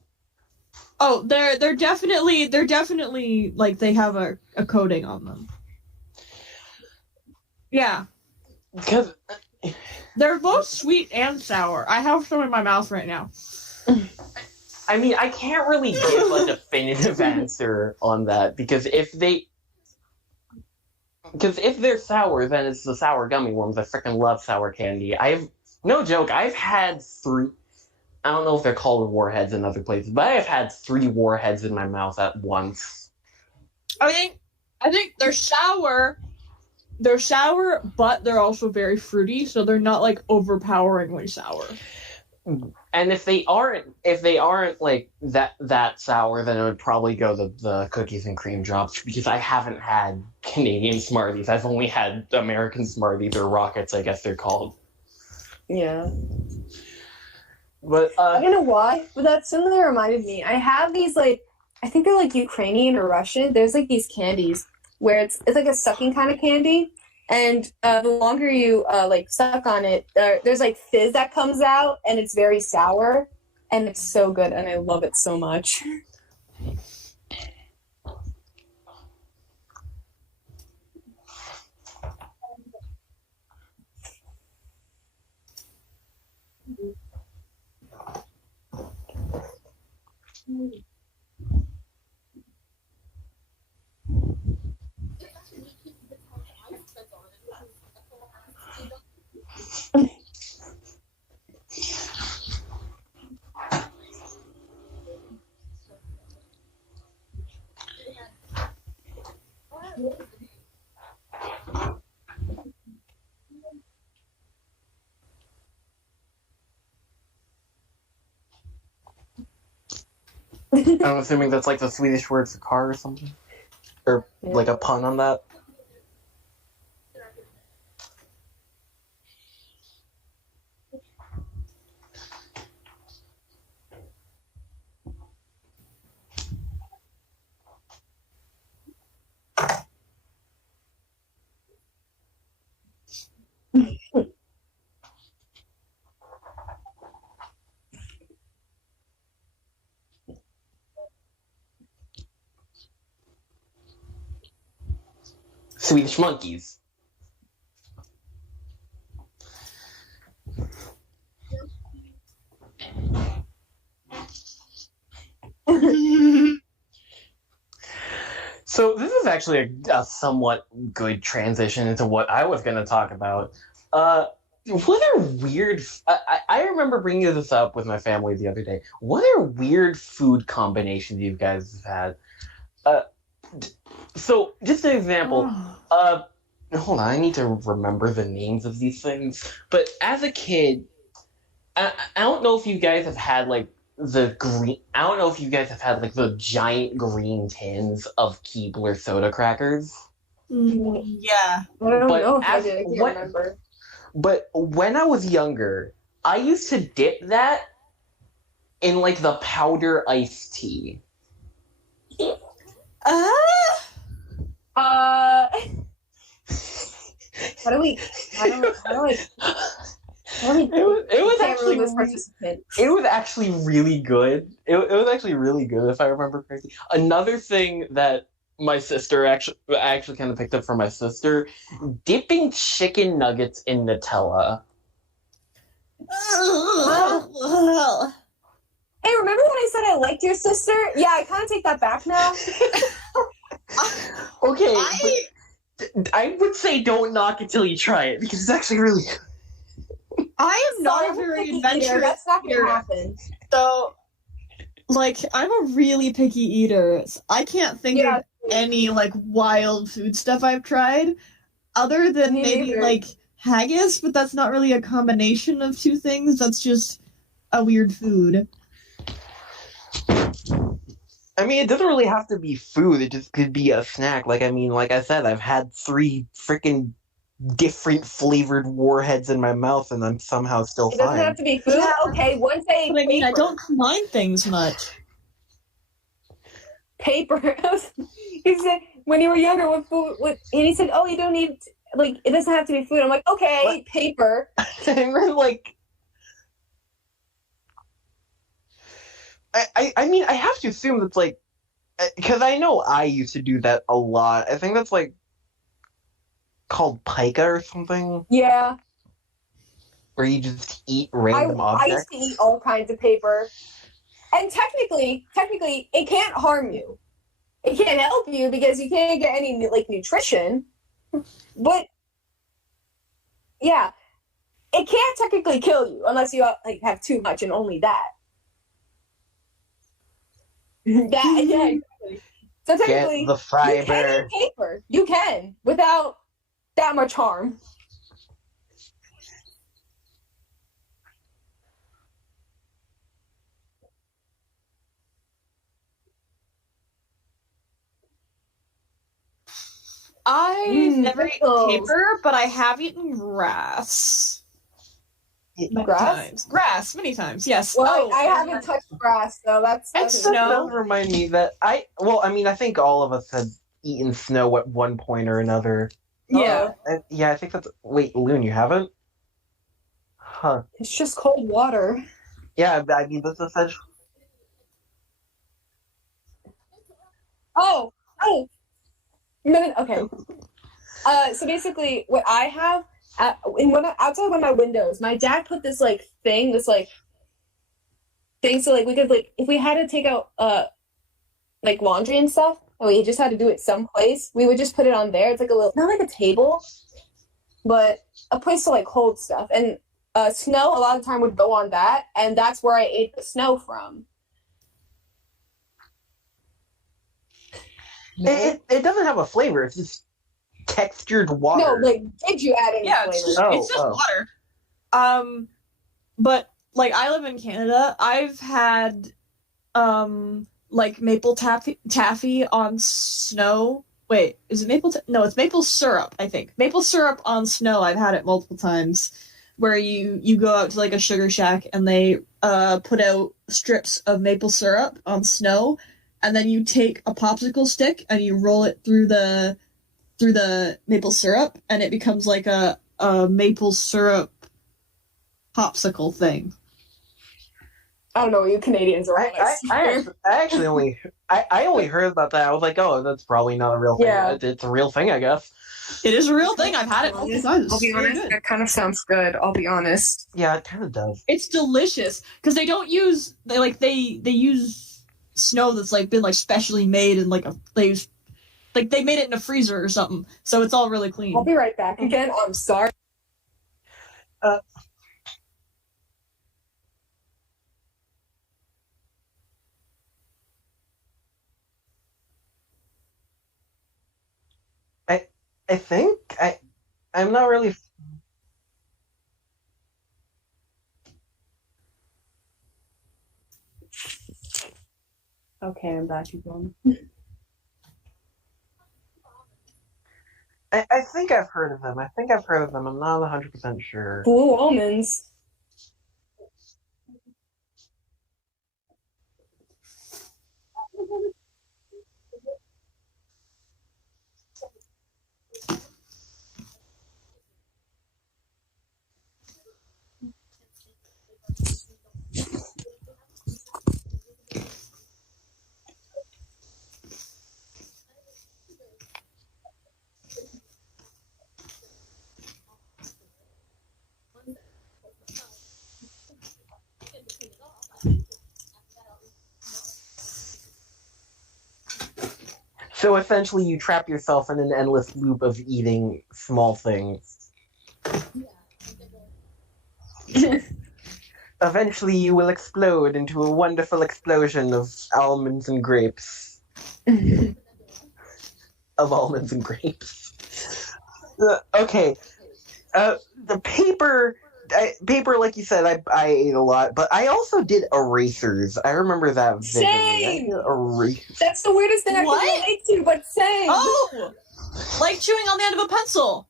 Oh, they're definitely like they have a coating on them. Yeah, Because they're both sweet and sour. I have some in my mouth right now. I mean, I can't really give a definitive answer on that because if they're sour, then it's the sour gummy worms. I freaking love sour candy. No joke. I've had 3. I don't know if they're called warheads in other places, but I have had 3 warheads in my mouth at once. I think they're sour. They're sour, but they're also very fruity, so they're not like overpoweringly sour. And if they aren't like that sour, then it would probably go the cookies and cream drops because I haven't had Canadian Smarties. I've only had American Smarties or Rockets, I guess they're called. Yeah. But I don't know why, but that suddenly reminded me. I have these like, I think they're like Ukrainian or Russian. There's like these candies where it's like a sucking kind of candy, and the longer you like suck on it, there's like fizz that comes out, and it's very sour, and it's so good, and I love it so much. I'm assuming that's like the Swedish word for car or something, or like a pun on that. Swedish monkeys. So this is actually a somewhat good transition into what I was going to talk about. What are weird... I remember bringing this up with my family the other day. What are weird food combinations you guys have had? So, just an example. Hold on, I need to remember the names of these things. But as a kid, I don't know if you guys have had, like, the green... I don't know if you guys have had, like, the giant green tins of Keebler soda crackers. Yeah. I don't But know if I as- did. I can't what- remember. But when I was younger, I used to dip that in, like, the powder iced tea. How do we? It was actually this participant. it was actually really good. It was actually really good if I remember correctly. Another thing that my sister I actually kind of picked up from my sister. Dipping chicken nuggets in Nutella. Hey, remember when I said I liked your sister? Yeah, I kind of take that back now. Okay, I would say don't knock it till you try it because it's actually really good. I am not Sorry, a very picky eater. adventurous That's not gonna eater. happen. So, like, I'm a really picky eater. I can't think of any, like, wild food stuff I've tried, other than Me maybe, neither. like, haggis, but that's not really a combination of two things. That's just a weird food. I mean, it doesn't really have to be food. It just could be a snack. Like, I mean, like I said, I've had 3 freaking different flavored warheads in my mouth, and I'm somehow still It fine. doesn't have to be food. Yeah. Okay, once a But I mean, I paper. don't combine things much. Paper. He said when you were younger, what food? And he said, "Oh, you don't need like it doesn't have to be food." I'm like, okay, What? paper. And then, like, I mean, I have to assume that's like, because I know I used to do that a lot. I think that's like called pica or something, Yeah, where you just eat I random used objects. to eat all kinds of paper, and technically, it can't harm you. It can't help you because you can't get any like nutrition. But yeah, it can't technically kill you unless you like have too much and only that. Yeah, exactly. So technically, Get the you can fiber. eat paper. You can without that much harm. I've never eaten pickles. paper, but I have eaten grass. Many Grass? times. Grass, many times, yes. Well, I haven't touched grass, so that's And a- snow. That does remind me that I mean, I think all of us have eaten snow at one point or another. Yeah. Yeah, I think that's. Wait, Lune, you haven't? Huh. It's just cold water. Yeah, I mean, that's essentially. Oh. No, okay. So basically, what I have outside one of my windows, my dad put this thing, so we could if we had to take out laundry and stuff, and we just had to do it someplace, we would just put it on there. It's like a little, not like a table, but a place to hold stuff. And snow a lot of the time would go on that, and that's where I ate the snow from. It doesn't have a flavor. It's just textured water. No, did you add any Yeah, flavor? it's just water. But I live in Canada. I've had maple taffy on snow. Wait, is it maple? No, it's maple syrup. I think maple syrup on snow. I've had it multiple times, where you go out to a sugar shack and they put out strips of maple syrup on snow, and then you take a popsicle stick and you roll it through the maple syrup, and it becomes like a maple syrup popsicle thing. I don't know what you Canadians are. I actually only heard about that. I was like, oh, that's probably not a real thing. Yeah. It's a real thing, I guess. It is a real thing. I've had it multiple times. I'll be It's very honest, good. that kind of sounds good. I'll be honest. Yeah, it kind of does. It's delicious because they don't use they use snow that's been specially made and they made it in a freezer or something, so it's all really clean. I'll be right back again. I'm sorry. I think I'm not really. Okay, I'm back again. I think I've heard of them. I'm not 100% sure. Blue almonds. So essentially, you trap yourself in an endless loop of eating small things. Eventually, you will explode into a wonderful explosion of almonds and grapes. Of almonds and grapes. Okay. The paper, like you said, I ate a lot, but I also did erasers. I remember that vividly. Same! Erasers. That's the weirdest thing I What? can relate to, but same! Oh! Like chewing on the end of a pencil.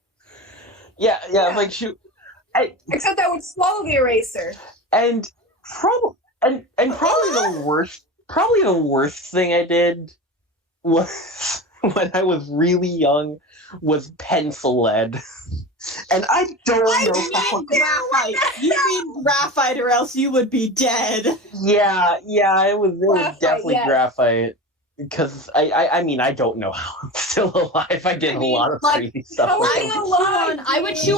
Yeah, like shoot. Except I would swallow the eraser. And probably the worst thing I did was when I was really young was pencil lead. And I don't know how. Graphite. You mean graphite, or else you would be dead. Yeah, it was Graphite, definitely yes. graphite. Because I mean, I don't know how I'm still alive. I did a lot of crazy stuff. I would chew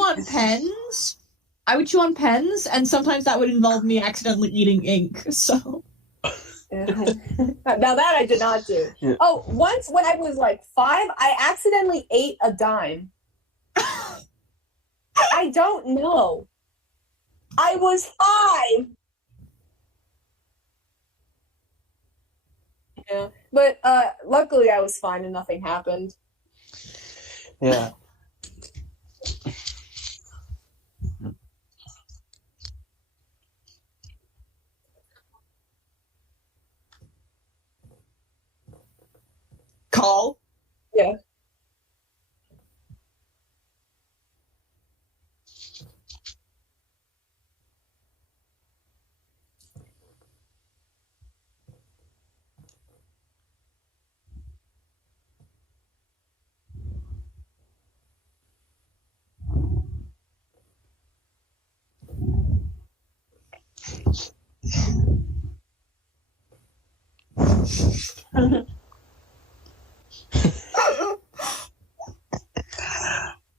on pens. And sometimes that would involve me accidentally eating ink. So. Now that I did not do. Yeah. Oh, once when I was like 5, I accidentally ate a dime. I don't know. I was 5. Yeah, but luckily I was fine and nothing happened. Yeah. Call? Yeah.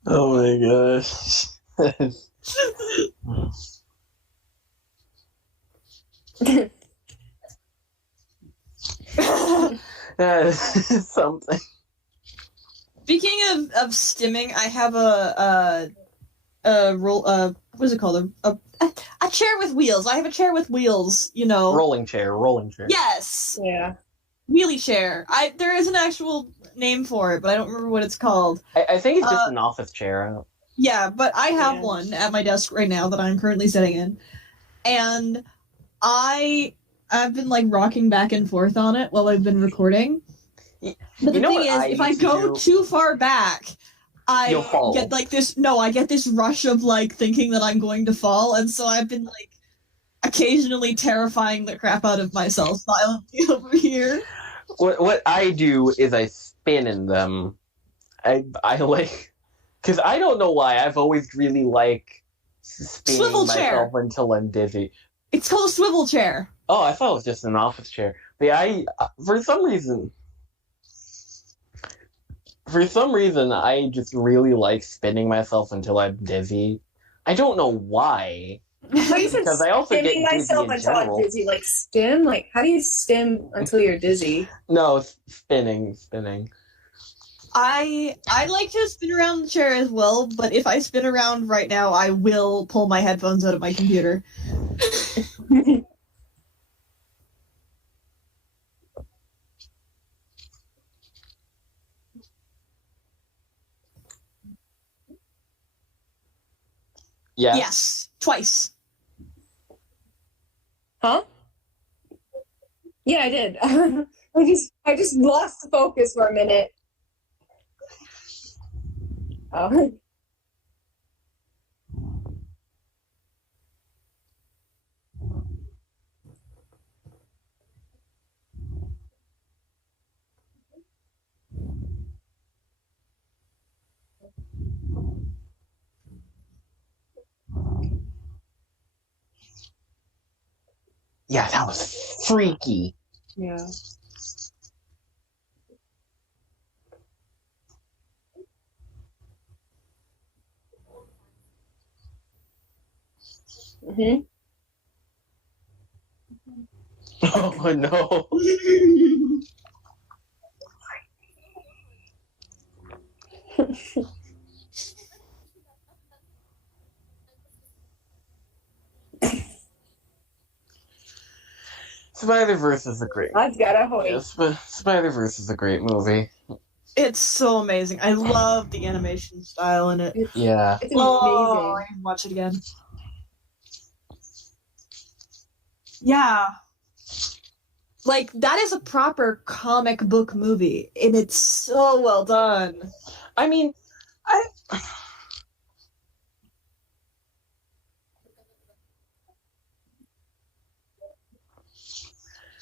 Oh my gosh. That is something. Speaking of stimming, I have a roll. What is it called? A chair with wheels. I have a chair with wheels. You know, Rolling chair. Yes, Yeah. wheelie chair. There is an actual name for it, but I don't remember what it's called. I think it's just an office chair. Yeah, but I have one at my desk right now that I'm currently sitting in, and I've been like rocking back and forth on it while I've been recording. But the thing is, if I go too far back, I get like this. No, I get this rush of like thinking that I'm going to fall, and so I've been like occasionally terrifying the crap out of myself silently over here. What I do is I spin in them. I like, because I don't know why I've always really like spinning Swivel chair. myself until I'm dizzy. It's called a swivel chair. Oh, I thought it was just an office chair. But yeah, for some reason, I just really like spinning myself until I'm dizzy. I don't know why. So you said Because I also get stimming dizzy myself in until general. I'm dizzy. Like stim? Like how do you stim until you're dizzy? No, spinning. I like to spin around the chair as well, but if I spin around right now, I will pull my headphones out of my computer. Yeah. Yes, twice. Huh? Yeah, I did. I just lost focus for a minute. Oh. Yeah, that was freaky. Yeah. Mm-hmm. Oh no. Spider-Verse is a great I've got a hoy. Spider-Verse is a great movie. It's so amazing. I love the animation style in it. Yeah. It's Oh, amazing. I can watch it again. Yeah. Like, that is a proper comic book movie, and it's so well done. I mean,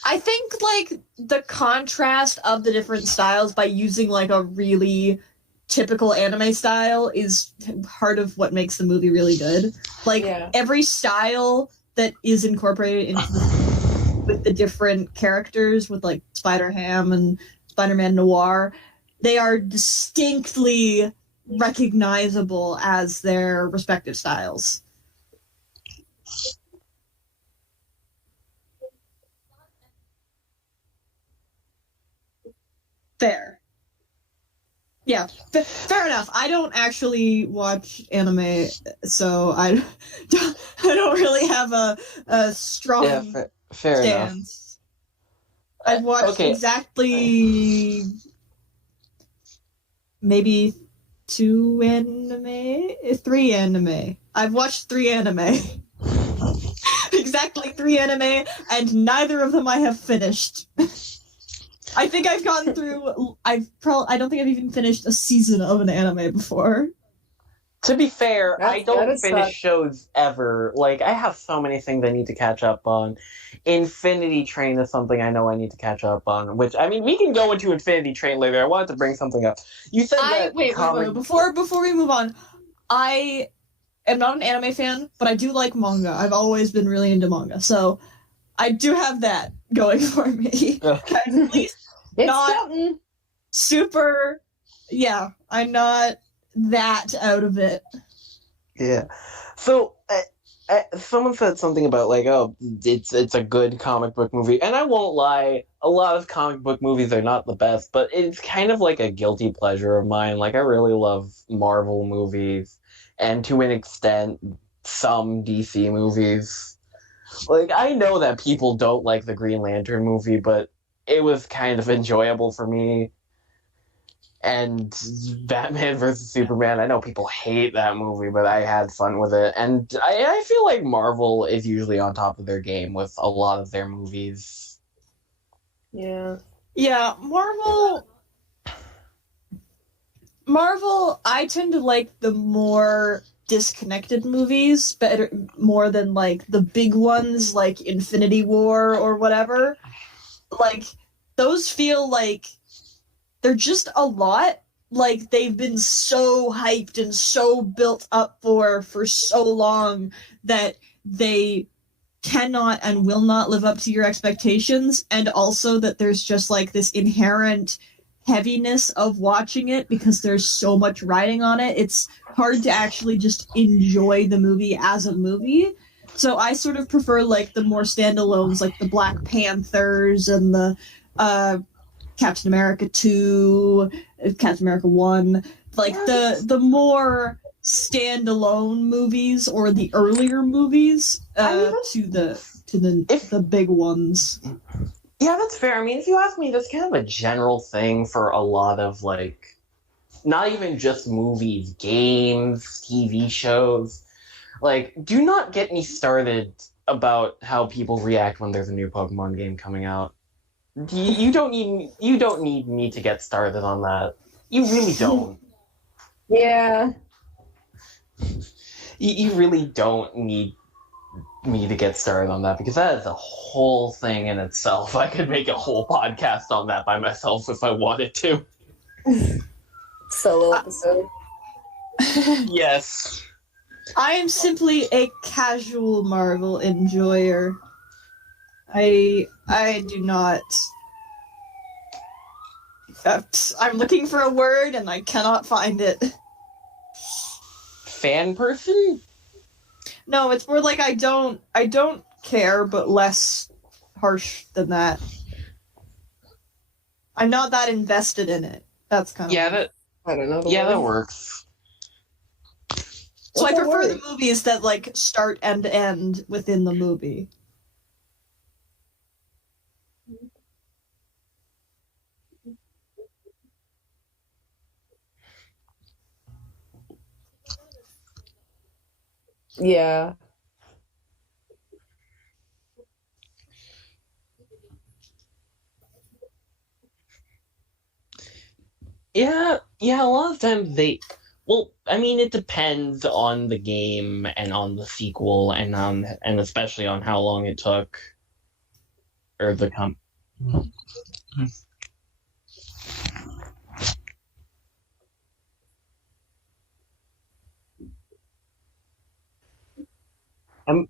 I think, like, the contrast of the different styles by using, like, a really typical anime style is part of what makes the movie really good. Like, every style that is incorporated into with the different characters, with, like, Spider-Ham and Spider-Man Noir, they are distinctly recognizable as their respective styles. Fair. Yeah, fair enough. I don't actually watch anime, so I don't really have a strong fair stance. I've watched exactly maybe 3 anime. I've watched 3 anime. Exactly 3 anime, and neither of them I have finished. I think I've gotten through. I don't think I've even finished a season of an anime before. To be fair, I don't finish shows ever. Like, I have so many things I need to catch up on. Infinity Train is something I know I need to catch up on. Which, I mean, we can go into Infinity Train later. I wanted to bring something up. You said that. Wait. Before we move on, I am not an anime fan, but I do like manga. I've always been really into manga, so I do have that going for me. Okay. At least not super. Yeah, I'm not that out of it. Yeah. So someone said something about like, oh, it's a good comic book movie, and I won't lie, a lot of comic book movies are not the best, but it's kind of like a guilty pleasure of mine. Like, I really love Marvel movies, and to an extent, some DC movies. Like, I know that people don't like the Green Lantern movie, but it was kind of enjoyable for me. And Batman vs. Superman, I know people hate that movie, but I had fun with it. And I feel like Marvel is usually on top of their game with a lot of their movies. Yeah. Yeah, Marvel, I tend to like the more disconnected movies more than like the big ones like Infinity War or whatever. Like, those feel like they're just a lot. Like, they've been so hyped and so built up for so long that they cannot and will not live up to your expectations, and also that there's just like this inherent heaviness of watching it because there's so much riding on it. It's hard to actually just enjoy the movie as a movie. So I sort of prefer like the more standalones, like the Black Panthers and the Captain America 2, Captain America 1, like the more standalone movies or the earlier movies to the big ones. Yeah, that's fair. I mean, if you ask me, that's kind of a general thing for a lot of, like, not even just movies, games, TV shows. Like, do not get me started about how people react when there's a new Pokemon game coming out. You don't need me to get started on that. You really don't. Yeah. You really don't need me to get started on that, because that is a whole thing in itself. I could make a whole podcast on that by myself if I wanted to. Solo episode. Yes. I am simply a casual Marvel enjoyer. I do not. I'm looking for a word and I cannot find it. Fan person? No, it's more like I don't care, but less harsh than that. I'm not that invested in it. That's kind of I don't know the Yeah, word. that works. So I What's the prefer word? the movies that like start and end within the movie. Yeah. Yeah, a lot of times well, I mean, it depends on the game and on the sequel and especially on how long it took or the um,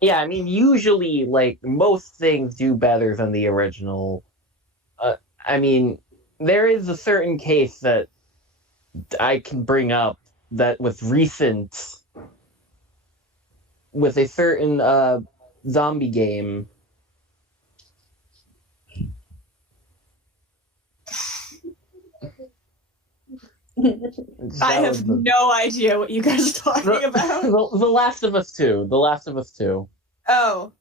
yeah, I mean, usually, like, most things do better than the original. I mean, there is a certain case that I can bring up that with a certain zombie game. I That have was no idea what you guys are talking about. the Last of Us 2. The Last of Us 2. Oh,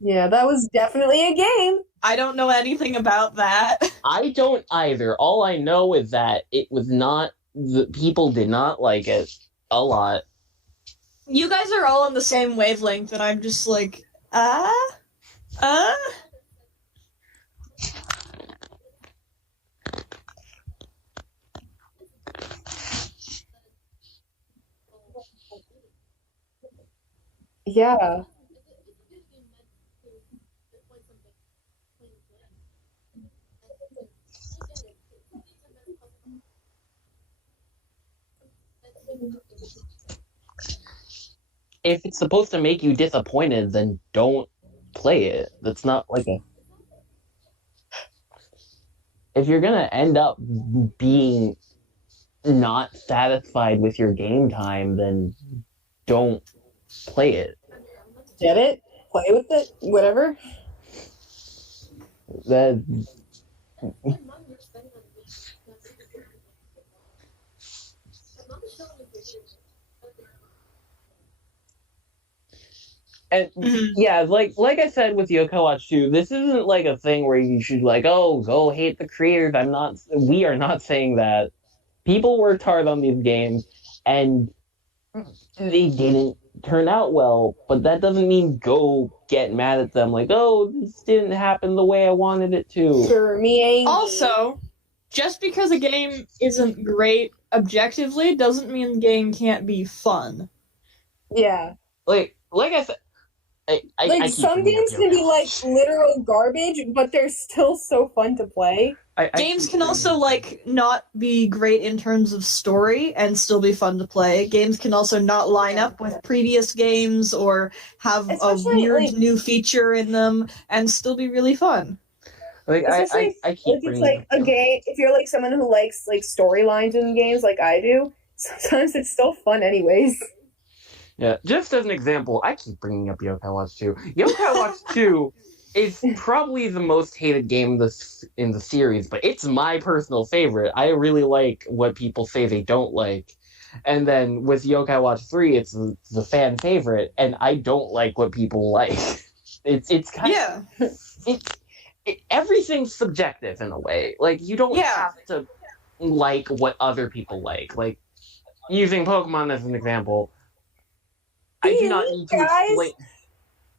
Yeah, that was definitely a game. I don't know anything about that. I don't either. All I know is that it was not, the people did not like it a lot. You guys are all on the same wavelength, and I'm just like, Yeah. If it's supposed to make you disappointed, then don't play it. That's not like a. If you're gonna end up being not satisfied with your game time, then don't play it. Get it? Play with it? Whatever. That and yeah, like I said with Yokai Watch 2, this isn't like a thing where you should like, oh, go hate the creators. We are not saying that. People worked hard on these games and they didn't turn out well, but that doesn't mean go get mad at them like, oh, this didn't happen the way I wanted it to. Sure, me ain't. Also, just because a game isn't great objectively doesn't mean the game can't be fun. Yeah. Like I said, I keep some bringing up games can be Yokai like Watch. literal garbage, but they're still so fun to play. Games can also like not be great in terms of story and still be fun to play. Games can also not line up with previous games or have Especially, a weird like- new feature in them and still be really fun. Like Especially I if keep it's bringing like up a Yokai. game. If you're like someone who likes like storylines in games, like I do, sometimes it's still fun, anyways. Yeah, just as an example, I keep bringing up Yokai Watch 2. Yokai Watch 2 is probably the most hated game in the series, but it's my personal favorite. I really like what people say they don't like. And then with Yokai Watch 3, it's the fan favorite, and I don't like what people like. It's kind of... everything's subjective in a way. Like, you don't have to like what other people like. Like, using Pokemon as an example, I do not need to explain.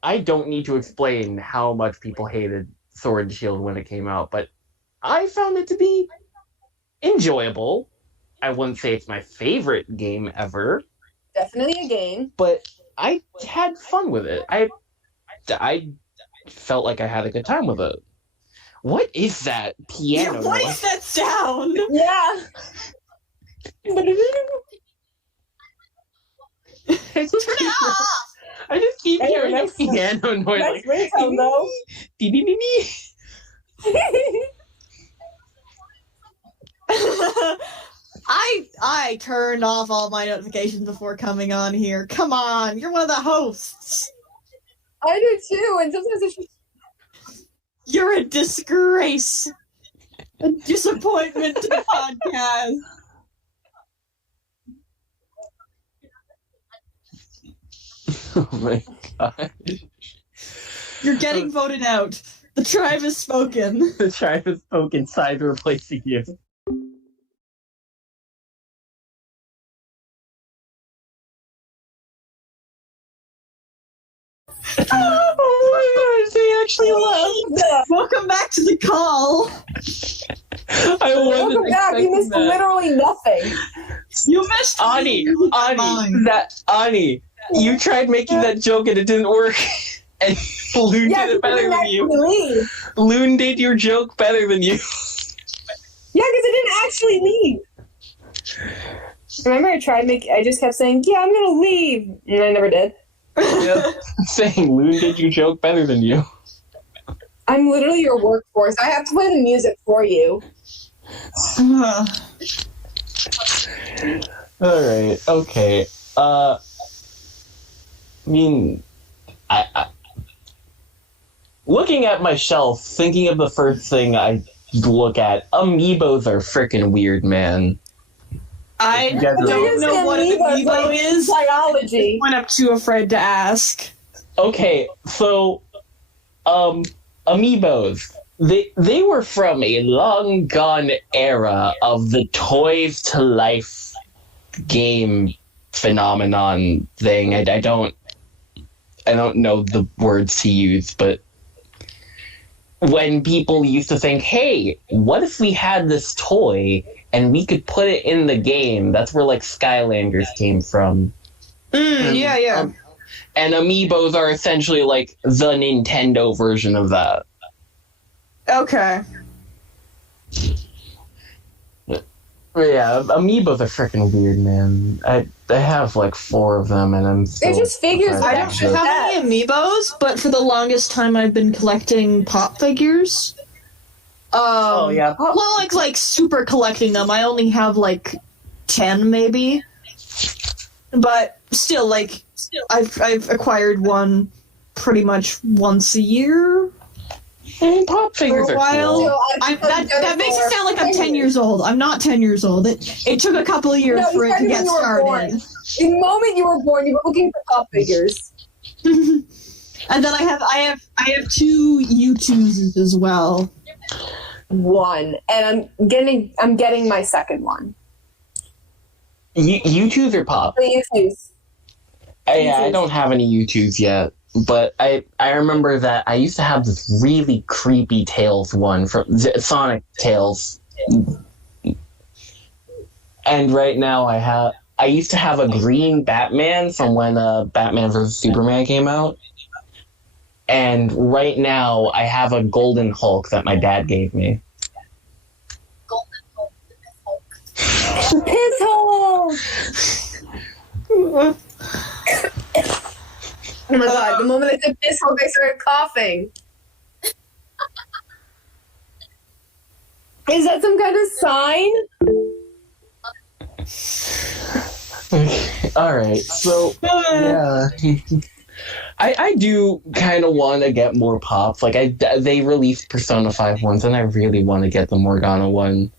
I don't need to explain how much people hated Sword and Shield when it came out, but I found it to be enjoyable. I wouldn't say it's my favorite game ever, Definitely a game. but I had fun with it. I felt like I had a good time with it. What is that piano What noise? is that sound? Yeah. Turn it off! I just keep Hey, hearing a nice- piano noise. Nice Like, ringtone, though. dee dee dee dee. I turned off all my notifications before coming on here. Come on, you're one of the hosts. I do too, and sometimes it's just... You're a disgrace. A disappointment to the podcast. Oh my god. You're getting voted out. The tribe has spoken. The tribe has spoken, side replacing you. Oh my gosh, they actually left. Welcome back to the call. I wasn't Welcome back. You missed expecting that. literally nothing. You missed Ani, you tried making that joke and it didn't work. And Lune Yeah, did it better than you. leave. Lune did your joke better than you. Yeah, because I didn't actually leave. Remember, I just kept saying, yeah, I'm gonna leave. And I never did. Yep. Saying Lune did your joke better than you. I'm literally your workforce. I have to play the music for you. Alright, okay. I mean, I looking at my shelf, thinking of the first thing I look at, amiibos are freaking weird, man. I don't know what an amiibo is. Biology. When I'm too afraid to ask. Okay, so, amiibos. They were from a long gone era of the toys to life game phenomenon thing. I don't know the words to use, but when people used to think, hey, what if we had this toy and we could put it in the game? That's where like Skylanders came from. Yeah. And amiibos are essentially like the Nintendo version of that. Okay. Yeah, amiibos are freaking weird, man. I have like 4 of them, and I'm still... They're just figures. I don't have any amiibos, but for the longest time I've been collecting pop figures. Oh, yeah. Well, like super collecting them. I only have like 10 maybe. But still, I've acquired one pretty much once a year. I mean, pop figures For a are while. cool. That makes it sound like I'm 10 years old. I'm not 10 years old. It took a couple of years for it to get started. The moment you were born, you were looking for pop figures. And then I have 2 U2s as well. One, and I'm getting my second one. U2s or pop? The U2s. Yeah, I don't have any U2s yet. But I remember that I used to have this really creepy Tails one from Sonic Tails, and right now I used to have a green Batman from when Batman vs Superman came out, and right now I have a golden Hulk that my dad gave me. Piss hole. Oh my god, the moment I said piss hole, I started coughing. Is that some kind of sign? Alright, so, yeah. I do kind of want to get more pops. Like, they released Persona 5 ones, and I really want to get the Morgana one.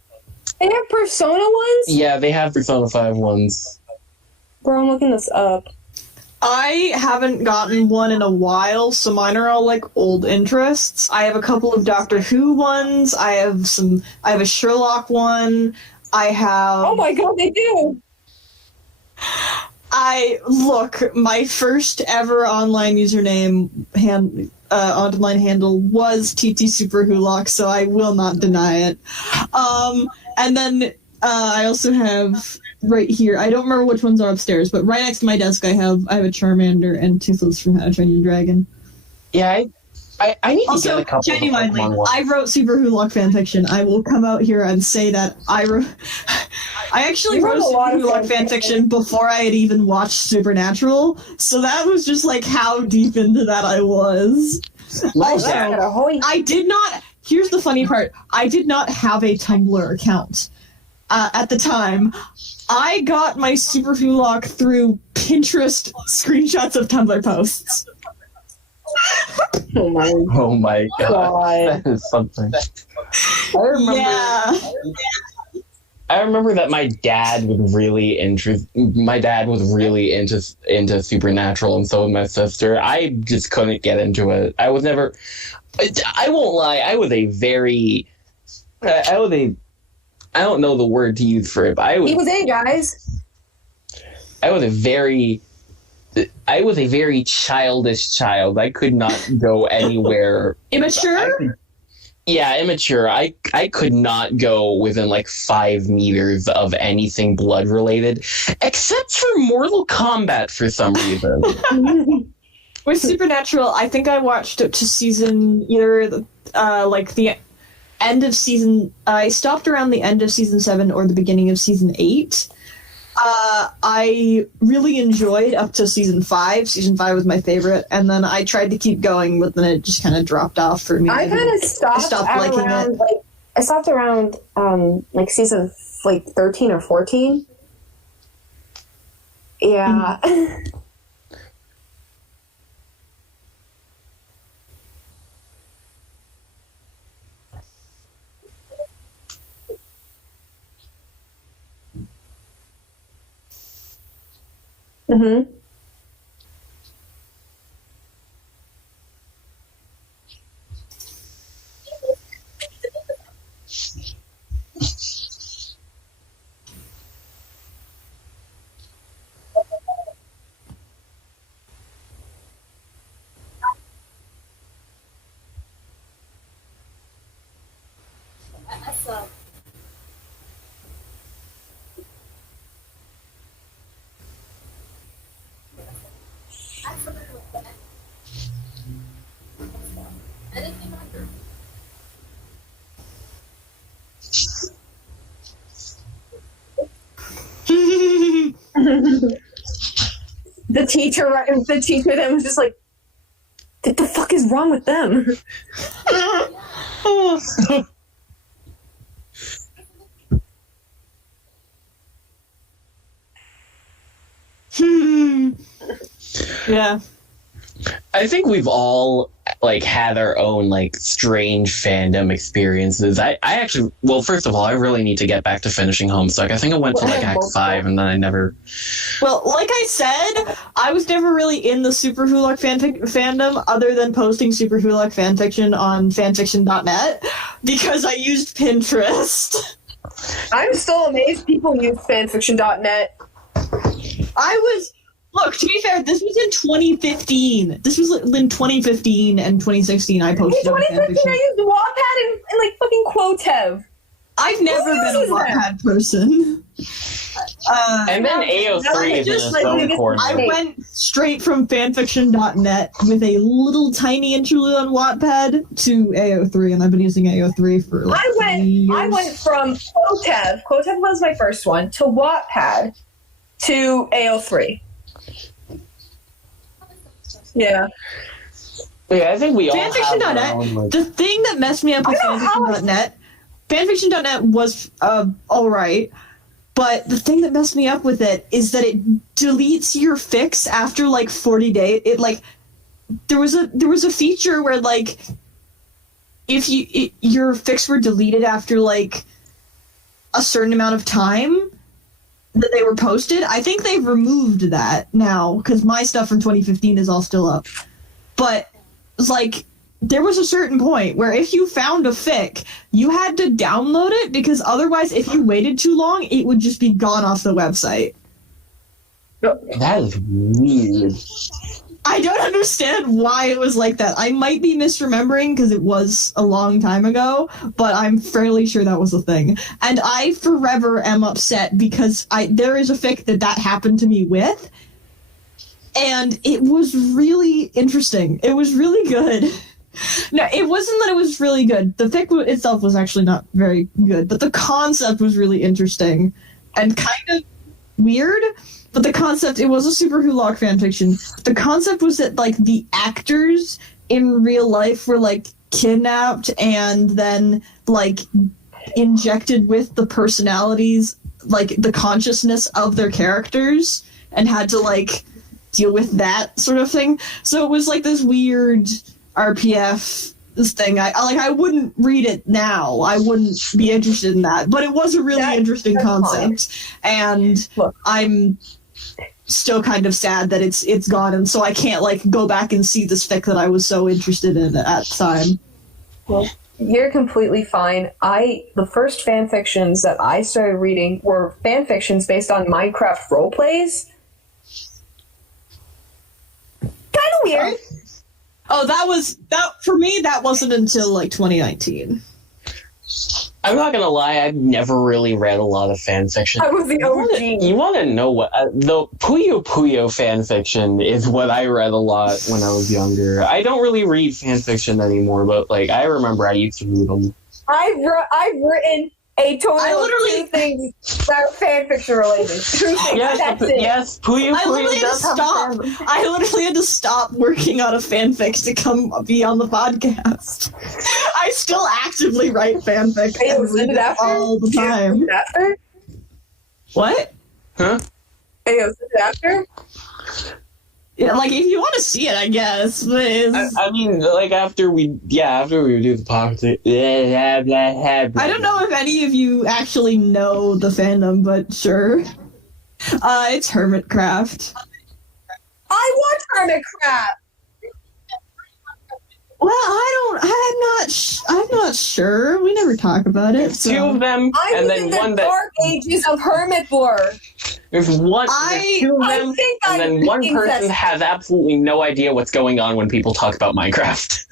They have Persona ones? Yeah, they have Persona 5 ones. Bro, I'm looking this up. I haven't gotten one in a while, so mine are all like old interests. I have a couple of Doctor Who ones. I have a Sherlock one. I have. Oh my god, they do. My first ever online username online handle was TT Super Hulock, so I will not deny it. And then I also have. Right here. I don't remember which ones are upstairs, but right next to my desk I have a Charmander and Toothless from How to Train Your Dragon. Yeah, I need to also, get a couple genuinely, of Pokemon I wrote Super Hulock fanfiction. I will come out here and say that I actually wrote Super Hulock fanfiction before I had even watched Supernatural, so that was just like how deep into that I was. Also, I did not... Here's the funny part. I did not have a Tumblr account at the time. I got my Super Hulock through Pinterest screenshots of Tumblr posts. Oh my Oh my god, god. that is something. I remember. Yeah. I remember that my dad was really into Supernatural, and so was my sister. I just couldn't get into it. I was never. I won't lie. I was a very. I was a. I don't know the word to use for it, but He was a guys. I was a very childish child. I could not go anywhere. Immature? Immature. I could not go within like 5 meters of anything blood related, except for Mortal Kombat for some reason. With Supernatural, I think I watched up to season either like the end of season. I stopped around the end of season 7 or the beginning of season 8. I really enjoyed up to season 5. Season 5 was my favorite, and then I tried to keep going, but then it just kind of dropped off for me. I kind of stopped liking around, it. like, I stopped around, like, season, like, 13 or 14. Yeah. Mm-hmm. The teacher then was just like, what the fuck is wrong with them? Yeah. I think we've all like had our own like strange fandom experiences. I actually, well, first of all, I really need to get back to finishing Homestuck. I think I went to like Act 5 and then I never. Well, like I said, I was never really in the Super Hulock fandom other than posting Super Hulock fanfiction on fanfiction.net because I used Pinterest. I'm still amazed people use fanfiction.net. Look, to be fair, this was in 2015. This was in 2015 and 2016 I posted In on 2015 fanfiction. I used Wattpad and like fucking Quotev. I've never been a Wattpad person. And then AO3 is in its own corner. I went straight from fanfiction.net with a little tiny interlude on Wattpad to AO3, and I've been using AO3 for like 3 years. I went from Quotev was my first one, to Wattpad, to AO3. Yeah. Yeah, I think we all Fanfiction.net, have our own, like... the thing that messed me up with fanfiction.net was alright, but the thing that messed me up with it is that it deletes your fics after like 40 days. It like there was a feature where like if your fics were deleted after like a certain amount of time that they were posted. I think they've removed that now because my stuff from 2015 is all still up. But like there was a certain point where if you found a fic, you had to download it because otherwise if you waited too long, it would just be gone off the website. That is weird. I don't understand why it was like that. I might be misremembering because it was a long time ago, but I'm fairly sure that was a thing. And I forever am upset because there is a fic that happened to me with, and it was really interesting. It was really good. No, it wasn't that it was really good. The fic itself was actually not very good, but the concept was really interesting and kind of weird. But the concept, it was a Super Hulock fanfiction. The concept was that, like, the actors in real life were, like, kidnapped and then, like, injected with the personalities, like, the consciousness of their characters and had to, like, deal with that sort of thing. So it was like this weird RPF thing. I wouldn't read it now. I wouldn't be interested in that. But it was a really interesting concept. Fine. And look, I'm still kind of sad that it's gone, and so I can't like go back and see this fic that I was so interested in at the time. Well, you're completely fine. The first fan fictions that I started reading were fan fictions based on Minecraft roleplays. Kind of weird. That for me. That wasn't until like 2019. I'm not gonna lie, I've never really read a lot of fan fiction. I was the OG. You want to know what? The Puyo Puyo fan fiction is what I read a lot when I was younger. I don't really read fan fiction anymore, but like I remember I used to read them. I've written a total of 2 things that are fan fiction related. 2 things. Yes, Puyo Puyo does have I literally had to stop working on a fanfic to come be on the podcast. I still actively write fanfic and read it all the time. What? Huh? Hey, send it after? Yeah, like if you want to see it, I guess. But I mean, like after we do the podcast. I don't know if any of you actually know the fandom, but sure. It's Hermitcraft. I want Hermitcraft. Well, I'm not sure. We never talk about it. So. 2 of them, and then one that. Dark Ages of Hermitborg. There's 2 of them, and then one person has absolutely no idea what's going on when people talk about Minecraft.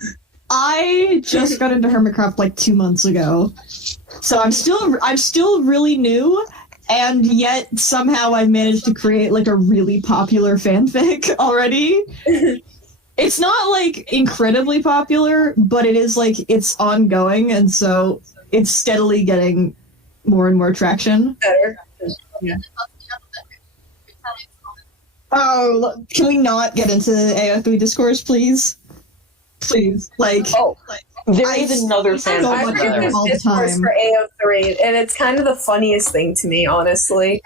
I just got into Hermitcraft like 2 months ago, so I'm still really new, and yet somehow I've managed to create like a really popular fanfic already. It's not like incredibly popular, but it is like it's ongoing, and so it's steadily getting more and more traction. Better. Yeah. Oh, can we not get into the AO3 discourse, please? Please, like. Oh, there is another fan I read this discourse for AO3, and it's kind of the funniest thing to me, honestly.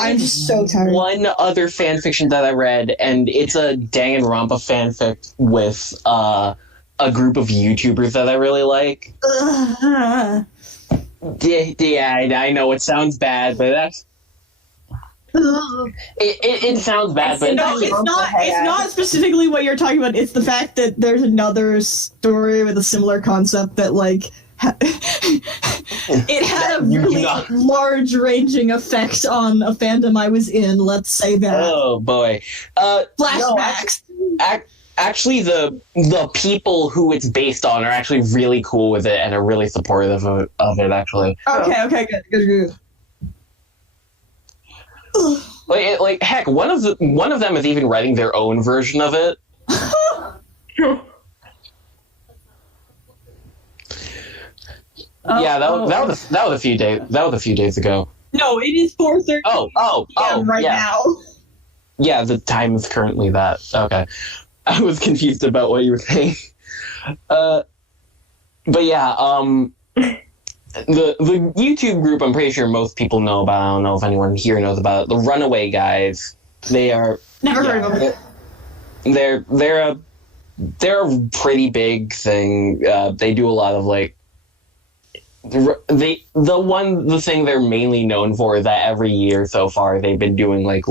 I'm just so tired. One other fan fiction that I read, and it's a Danganronpa fanfic with a group of YouTubers that I really like. Yeah, I know it sounds bad, but that's. It sounds bad, but no, it's not specifically what you're talking about. It's the fact that there's another story with a similar concept that like. It had a really large-ranging effect on a fandom I was in, let's say that. Oh, boy. Flashbacks. No, actually, the people who it's based on are actually really cool with it and are really supportive of it, actually. Okay, good. Like, heck, one of them is even writing their own version of it. Yeah, that was a few days. That was a few days ago. No, it is 4:30. Oh, right yeah. now. Yeah, the time is currently that. Okay, I was confused about what you were saying. But yeah, the YouTube group I'm pretty sure most people know about. I don't know if anyone here knows about it. The Runaway Guys. They are never heard of them. They're a pretty big thing. They do a lot of like. The thing they're mainly known for is that every year so far they've been doing big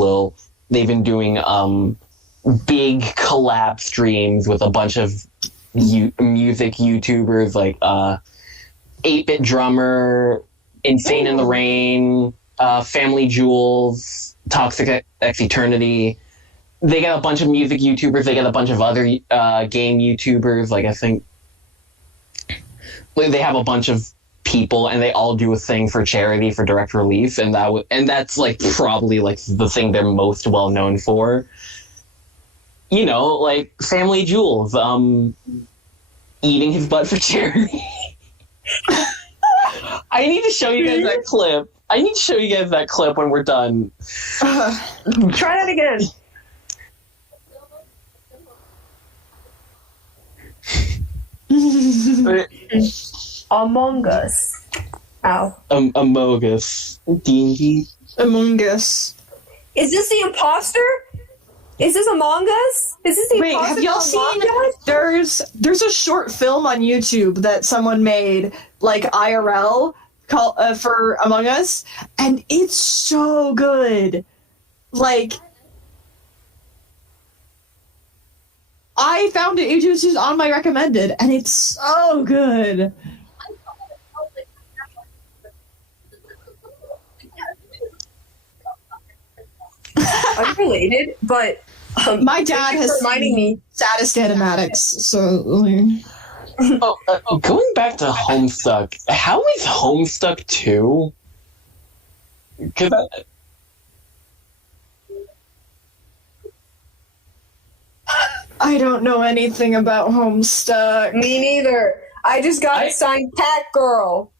collab streams with a bunch of music YouTubers like 8-Bit Drummer, Insane in the Rain, Family Jewels, Toxic X Eternity. They got a bunch of music YouTubers. They got a bunch of other game YouTubers. Like I think they have a bunch of people, and they all do a thing for charity for Direct Relief, and that's like probably like the thing they're most well known for. You know, like Family Jewels, eating his butt for charity. I need to show you guys that clip. I need to show you guys that clip when we're done. Try that again. Among Us. Ow. Among Us. D&D. Among Us. Is this the imposter? Is this Among Us? Is this the Wait, have y'all seen? There's a short film on YouTube that someone made, like IRL, called for Among Us, and it's so good. Like, I found it. It was just on my recommended, and it's so good. Unrelated, but My dad thank you has for reminding me. saddest animatics, so. Going back to Homestuck, how is Homestuck 2? Because I don't know anything about Homestuck. Me neither. I just got assigned Cat Girl.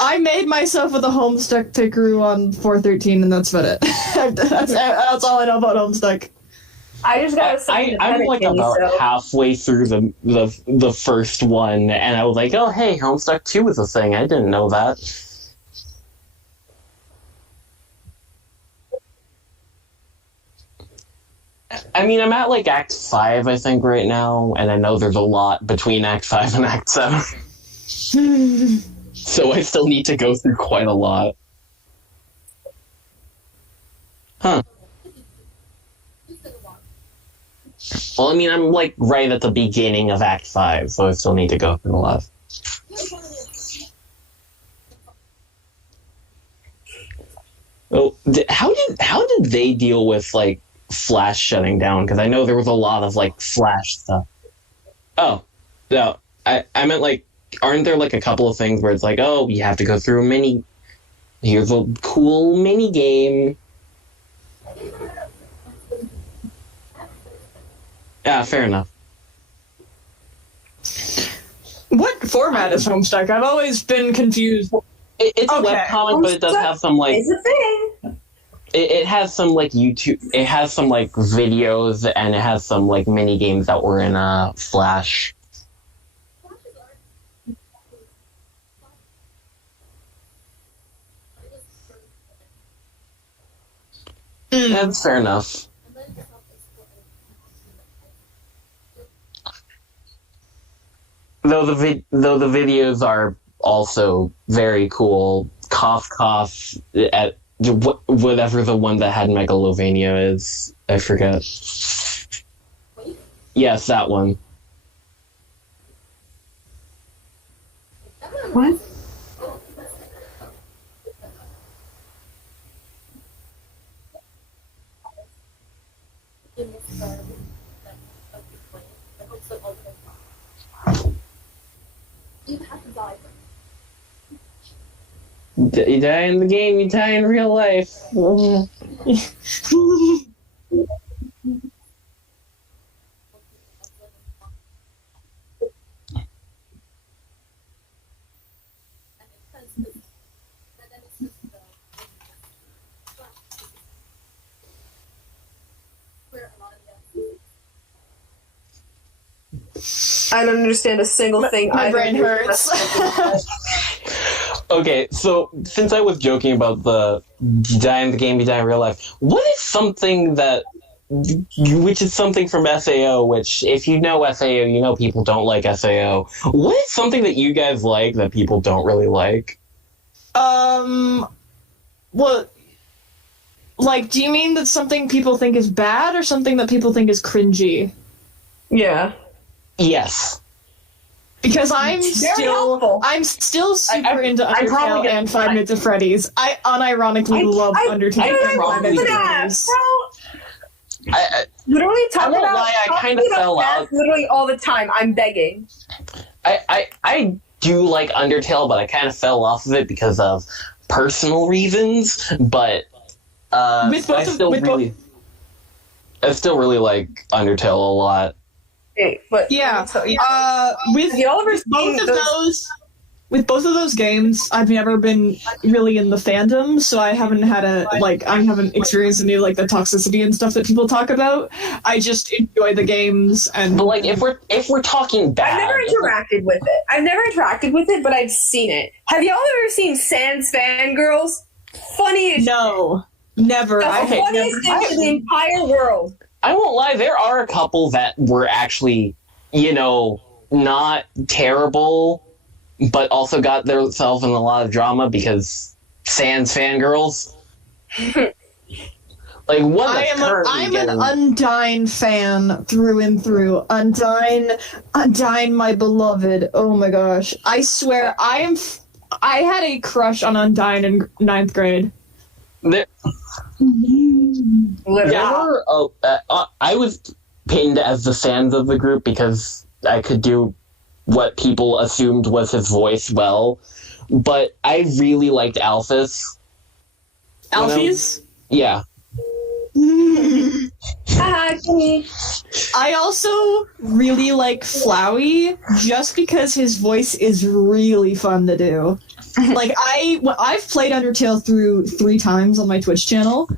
I made myself with a Homestuck pickaroo on 413, and that's about it. that's all I know about Homestuck. I just got assigned. I'm like about so. halfway through the first one, and I was like, oh hey, Homestuck 2 is a thing. I didn't know that. I mean, I'm at like Act 5, I think, right now, and I know there's a lot between Act 5 and Act 7. So I still need to go through quite a lot. Huh. Well, I mean, I'm like right at the beginning of Act 5, so I still need to go through a lot. Oh, how did they deal with like Flash shutting down? Because I know there was a lot of like Flash stuff. Oh, no, I meant like, aren't there like a couple of things where it's like, oh, you have to go through a mini. Here's a cool mini game. Yeah, fair enough. What format is Homestuck? I've always been confused. It's a webcomic, but it does have some like. It's a thing. It has some like YouTube. It has some like videos, and it has some like mini games that were in Flash. That's fair enough. Though the videos are also very cool. Cough cough at whatever the one that had Megalovania is. I forget. Yes, that one. What? You die in the game, you die in real life. I don't understand a single thing. My brain hurts. Okay, so since I was joking about the you die in the game, you die in real life, what is something that, which is something from SAO, which if you know SAO, you know people don't like SAO. What is something that you guys like that people don't really like? Well, like, do you mean that something people think is bad or something that people think is cringy? Yeah. Yes. Because I'm Very still super I'm into probably Undertale gonna- and Five Nights at Freddy's. I unironically love Undertale and Five Nights at Freddy's. Literally I talk won't about lie, I kind of talking about fell that out. literally all the time. I'm begging. I do like Undertale, but I kind of fell off of it because of personal reasons. But I still really like Undertale a lot. Okay, but Yeah. So, With have y'all ever both seen of those, with both of those games, I've never been really in the fandom, so I haven't had I haven't experienced any like the toxicity and stuff that people talk about. I just enjoy the games, and But like, if we're talking bad, I've never interacted with it, but I've seen it. Have y'all ever seen Sans Fangirls? Funny as no. Never. That's I the hate funniest never. thing in the entire world. I won't lie, there are a couple that were actually, not terrible, but also got themselves in a lot of drama because sans fangirls. Like one that's currently I'm getting... an Undyne fan through and through. Undyne, my beloved. Oh my gosh! I swear, I had a crush on Undyne in 9th grade. There were, I was pinned as the sans of the group because I could do what people assumed was his voice well, but I really liked Alphys. Alphys? Yeah. I also really like Flowey just because his voice is really fun to do. Like I've played Undertale through 3 times on my Twitch channel.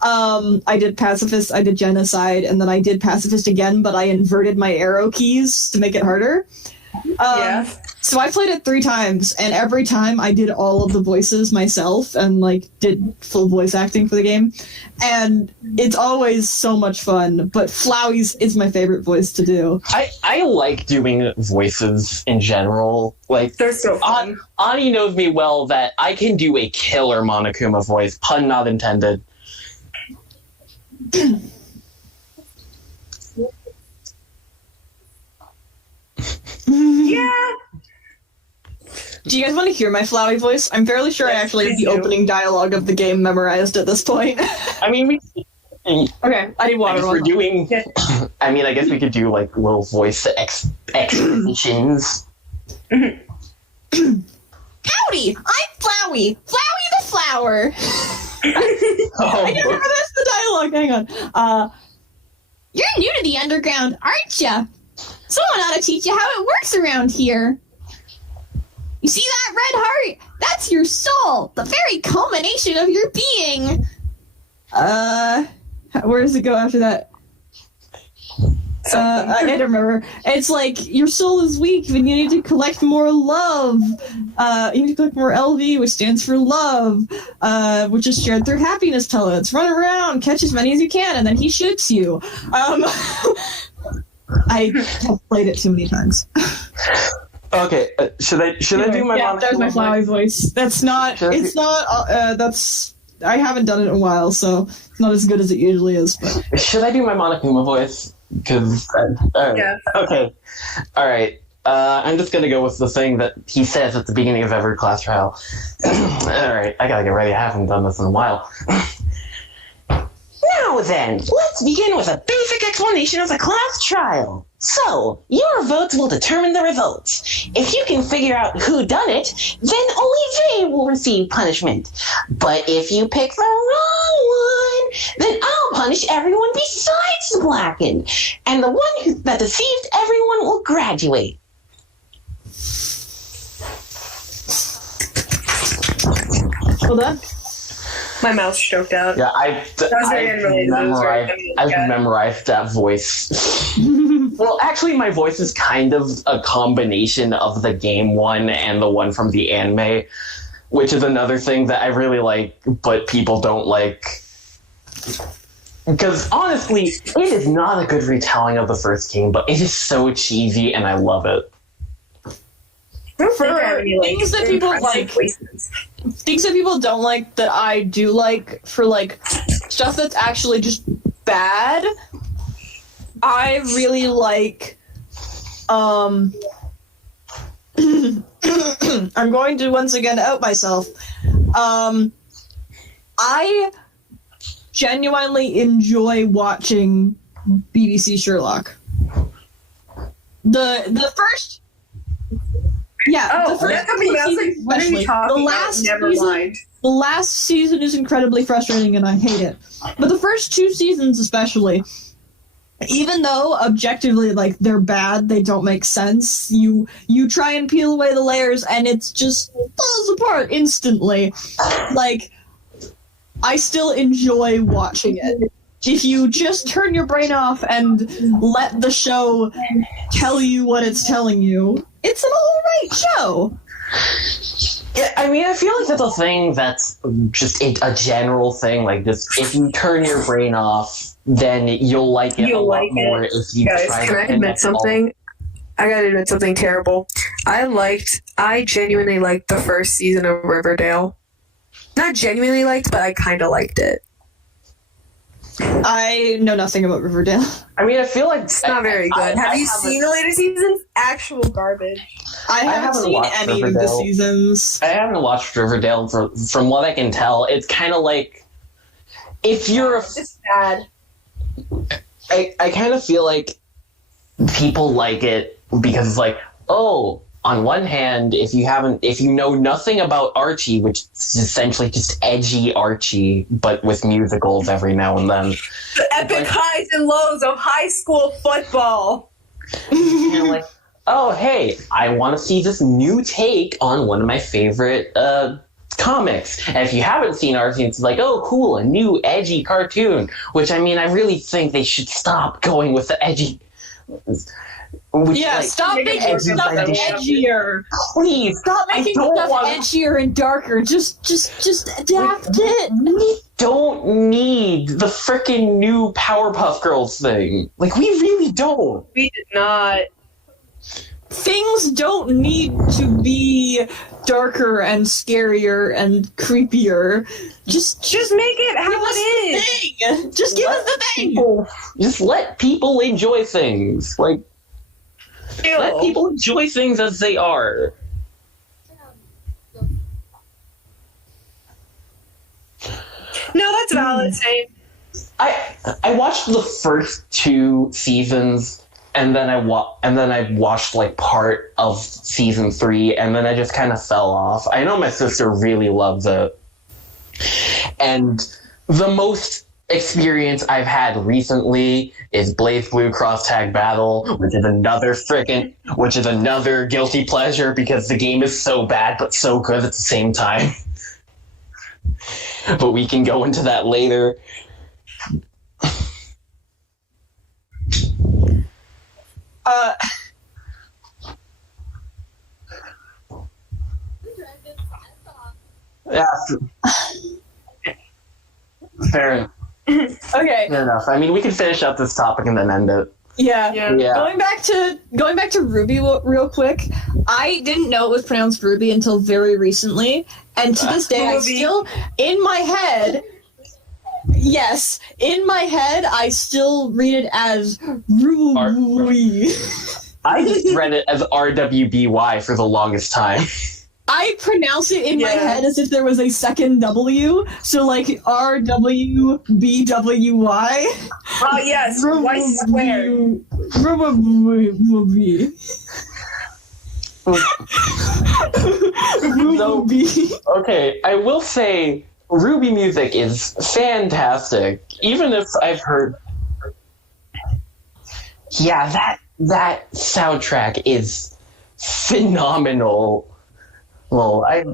I did Pacifist, I did Genocide, and then I did Pacifist again, but I inverted my arrow keys to make it harder. So I played it 3 times, and every time I did all of the voices myself and did full voice acting for the game. And it's always so much fun, but Flowey's is my favorite voice to do. I like doing voices in general. Like, They're so fun. Ani knows me well that I can do a killer Monokuma voice, pun not intended. Yeah. Do you guys want to hear my Flowey voice? I'm fairly sure I actually have the opening dialogue of the game memorized at this point. I mean, Okay, I need water. we're doing... I mean, I guess we could do, little voice expositions. Howdy! I'm Flowey! Flowey the Flower! I can't remember the dialogue. Hang on. You're new to the underground, aren't ya? Someone ought to teach you how it works around here. You see that red heart? That's your soul, the very culmination of your being. Where does it go after that? I can't remember. It's like, your soul is weak and you need to collect more love. You need to collect more LV, which stands for love, which is shared through happiness pellets. Run around, catch as many as you can, and then he shoots you. I have played it too many times. Okay, should I do my... Yeah, there's my Flowey voice. That's not... It's not... that's... I haven't done it in a while, so it's not as good as it usually is, but... Should I do my Monokuma voice? Because... Yeah. Okay. Alright. I'm just gonna go with the thing that he says at the beginning of every class trial. Alright, I gotta get ready. I haven't done this in a while. Now then, let's begin with a basic explanation of the class trial. So, your votes will determine the results. If you can figure out who done it, then only they will receive punishment. But if you pick the wrong one, then I'll punish everyone besides the blackened. And the one that deceived everyone will graduate. Well done. My mouth stroked out. Yeah, I've memorized that voice. Well, actually, my voice is kind of a combination of the game one and the one from the anime, which is another thing that I really like, but people don't like. Because, honestly, it is not a good retelling of the first game, but it is so cheesy, and I love it. For things that people like... Things that people don't like that I do like, for stuff that's actually just bad, I really like I'm going to once again out myself. I genuinely enjoy watching BBC Sherlock. The first the last season is incredibly frustrating and I hate it. But the first 2 seasons especially, even though objectively they're bad, they don't make sense, you try and peel away the layers and it's just falls apart instantly. I still enjoy watching it. If you just turn your brain off and let the show tell you what it's telling you, it's an alright show. Yeah, I mean, I feel like that's a thing that's just a general thing. Like, just if you turn your brain off, then you'll like it a lot more if you Guys, try can to I admit something? I gotta admit something terrible. I genuinely liked the first season of Riverdale. Not genuinely liked, but I kind of liked it. I know nothing about Riverdale. I mean, I feel like It's not very good. Have you seen the later seasons? Actual garbage. I haven't seen watched any of the Riverdale. seasons. I haven't watched Riverdale from what I can tell. It's kind of like if you're It's bad. I kind of feel like people like it because it's like, oh, on one hand, if you know nothing about Archie, which is essentially just edgy Archie, but with musicals every now and then. The epic highs and lows of high school football. You're like, oh, hey, I want to see this new take on one of my favorite comics. And if you haven't seen Archie, it's like, oh, cool, a new edgy cartoon. Which, I mean, I really think they should stop going with the edgy... Stop making stuff edgier. Please, Stop making stuff edgier and darker. Just adapt it. We don't need the frickin' new Powerpuff Girls thing. Like, we really don't. We did not. Things don't need to be darker and scarier and creepier. Just make it how it is. Thing. Just give us the thing. Just let people enjoy things. Like, let people enjoy things as they are. No, that's valid. Same. I watched the first 2 seasons, and then I watched like part of season 3, and then I just kind of fell off. I know my sister really loves it, and the most experience I've had recently is Blaze Blue Cross Tag Battle, which is another guilty pleasure because the game is so bad but so good at the same time. But we can go into that later. Yeah. Fair enough. I mean, we can finish up this topic and then end it. Yeah. Yeah. Going back to Ruby real quick. I didn't know it was pronounced Ruby until very recently, and to this day, I still in my head. Yes, in my head, I still read it as Ruby. I just read it as RWBY for the longest time. I pronounce it in my head as if there was a second W, so like RWBWY. Oh yes, Y squared. Ruby. Okay, I will say Ruby music is fantastic. Even if I've heard... Yeah, that soundtrack is phenomenal. Well, I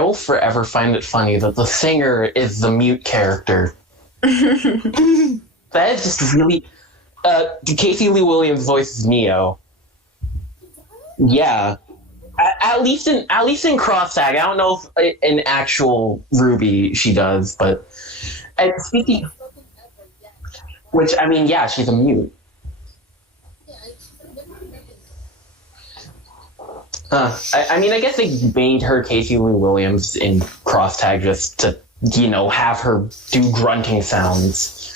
will forever find it funny that the singer is the mute character. That is just really... Casey Lee Williams voices Neo. Yeah. At least in Cross Tag. I don't know if in actual Ruby she does, but... And speaking... Which, I mean, yeah, she's a mute. I mean, I guess they made her Casey Lee Williams in Cross Tag just to, have her do grunting sounds.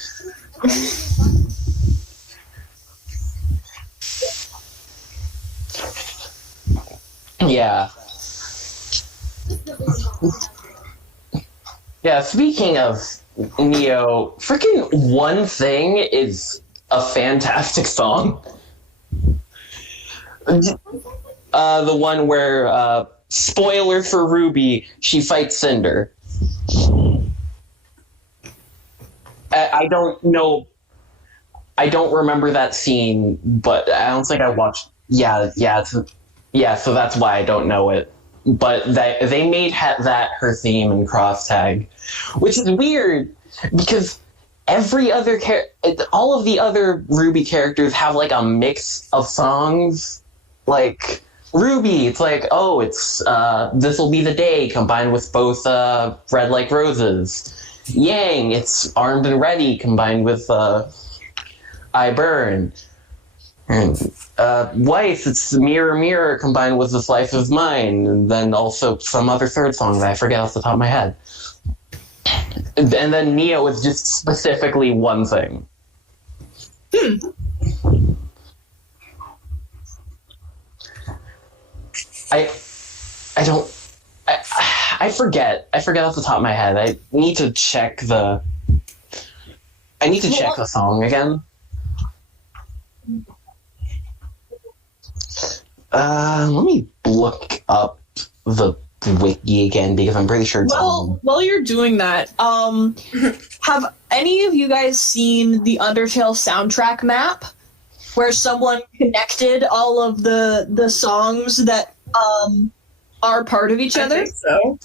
Yeah. Yeah, speaking of Neo, freaking One Thing is a fantastic song. The one where, spoiler for Ruby, she fights Cinder. I don't know. I don't remember that scene, but I don't think I watched. Yeah, so that's why I don't know it. but they made that her theme in Cross Tag, which is weird because all of the other Ruby characters have like a mix of songs. Like Ruby, it's like, oh, it's This'll Be the Day combined with both Red Like Roses. Yang, it's Armed and Ready combined with I Burn. And Wife, it's Mirror Mirror combined with This Life Is Mine, and then also some other third song that I forget off the top of my head. And then Neo is just specifically one thing. I forget off the top of my head. I need to check the song again. Let me look up the wiki again because I'm pretty sure it's while you're doing that, have any of you guys seen the Undertale soundtrack map where someone connected all of the songs that are part of each other? I think so.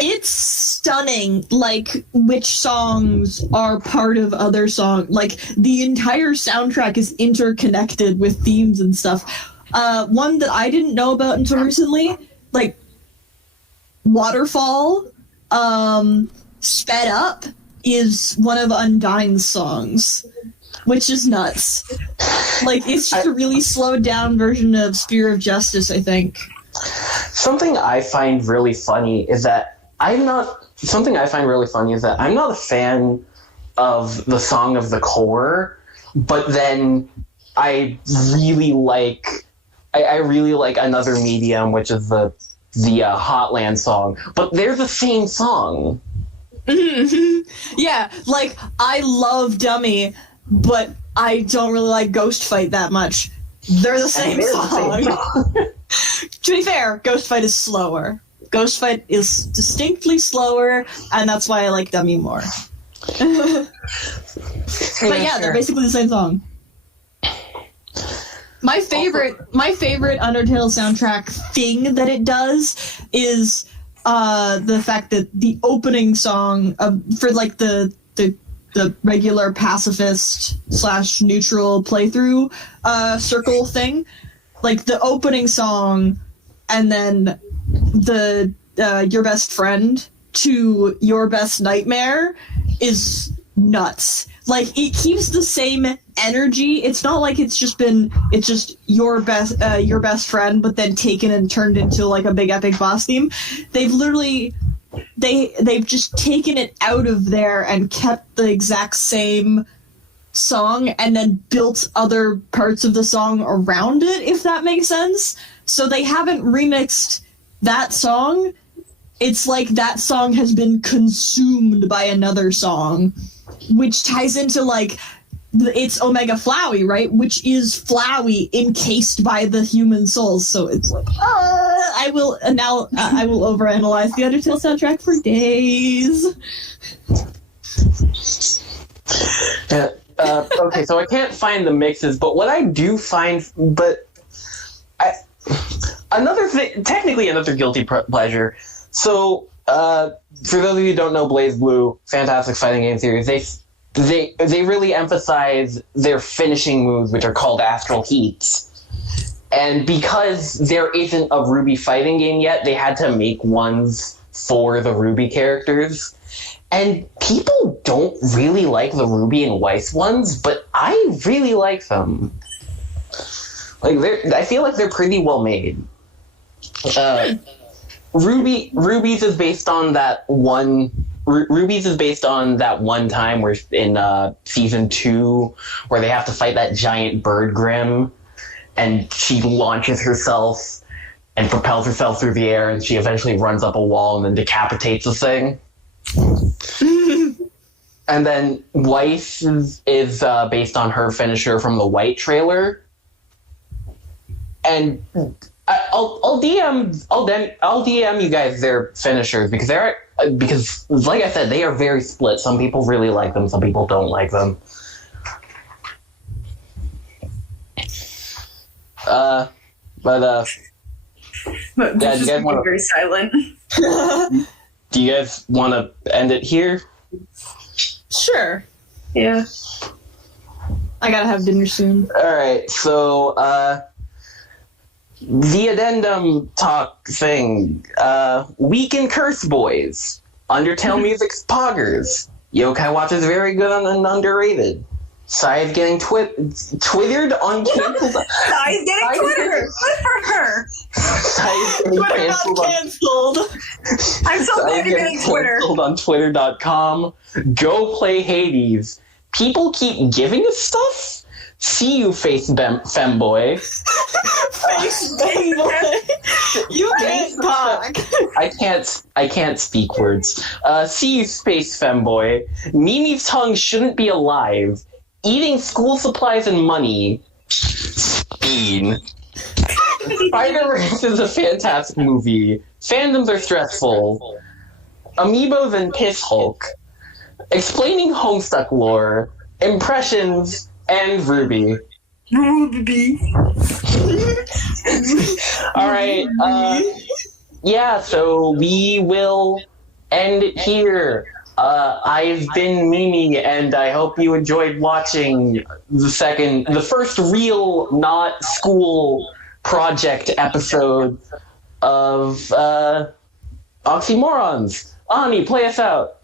It's stunning, like, which songs are part of other songs. Like, the entire soundtrack is interconnected with themes and stuff. One that I didn't know about until recently, like, Waterfall, Sped Up, is one of Undyne's songs, which is nuts. Like, it's just a really slowed down version of Spear of Justice, I think. Something I find really funny is that I'm not a fan of the Song of the Core, but then I really like Another Medium, which is the Hotland song, but they're the same song. Yeah, like, I love Dummy, but I don't really like Ghost Fight that much. They're the same song. To be fair, Ghost Fight is slower. Ghost Fight is distinctly slower, and that's why I like Dummy more. But yeah, they're basically the same song. My favorite Undertale soundtrack thing that it does is the fact that the opening song for like the regular pacifist / neutral playthrough circle thing, like the opening song, and then the Your Best Friend to Your Best Nightmare is nuts. Like, it keeps the same energy. It's not like it's just your best friend, but then taken and turned into like a big epic boss theme. They've literally they've just taken it out of there and kept the exact same song and then built other parts of the song around it, if that makes sense. So they haven't remixed that song. It's like that song has been consumed by another song, which ties into like it's Omega Flowey, right? Which is Flowey encased by the human soul. So it's like, I will overanalyze the Undertale soundtrack for days. Okay, so I can't find the mixes, but what I do find, another thing, technically another guilty pleasure. So, for those of you who don't know Blaze Blue, fantastic fighting game series, they really emphasize their finishing moves, which are called Astral Heats. And because there isn't a Ruby fighting game yet, they had to make ones for the Ruby characters. And people don't really like the Ruby and Weiss ones, but I really like them. Like, I feel like they're pretty well made. Ruby's is based on that one time where in season 2 where they have to fight that giant bird Grim, and she launches herself and propels herself through the air, and she eventually runs up a wall and then decapitates the thing. And then Weiss is based on her finisher from the White trailer. And I'll DM you guys their finishers because like I said, they are very split. Some people really like them, some people don't like them. But Yeah, this do is you guys wanna- very silent. Do you guys want to end it here? Sure. Yeah. I gotta have dinner soon. Alright, so, the addendum talk thing. Week in Curse Boys. Undertale Music's Poggers. Yokai Watch is very good and underrated. Sai's getting twittered on cancelled. Sai's getting Twitter! Good for her! Sai's getting Twitter cancelled got on cancelled. I'm so glad you're getting Twitter. cancelled on Twitter.com. Go play Hades. People keep giving us stuff? See you, face femboy. Face boy. You can't talk. I can't speak words. See you, space femboy. Mimi's tongue shouldn't be alive. Eating school supplies and money. Bean. Spider-Verse is a fantastic movie. Fandoms are stressful. Amiibos and Piss Hulk. Explaining Homestuck lore. Impressions and Ruby. Ruby. Alright, yeah, so we will end it here. I've been Mimi, and I hope you enjoyed watching the first real, not school project episode of Auxy Morons. Ani, play us out.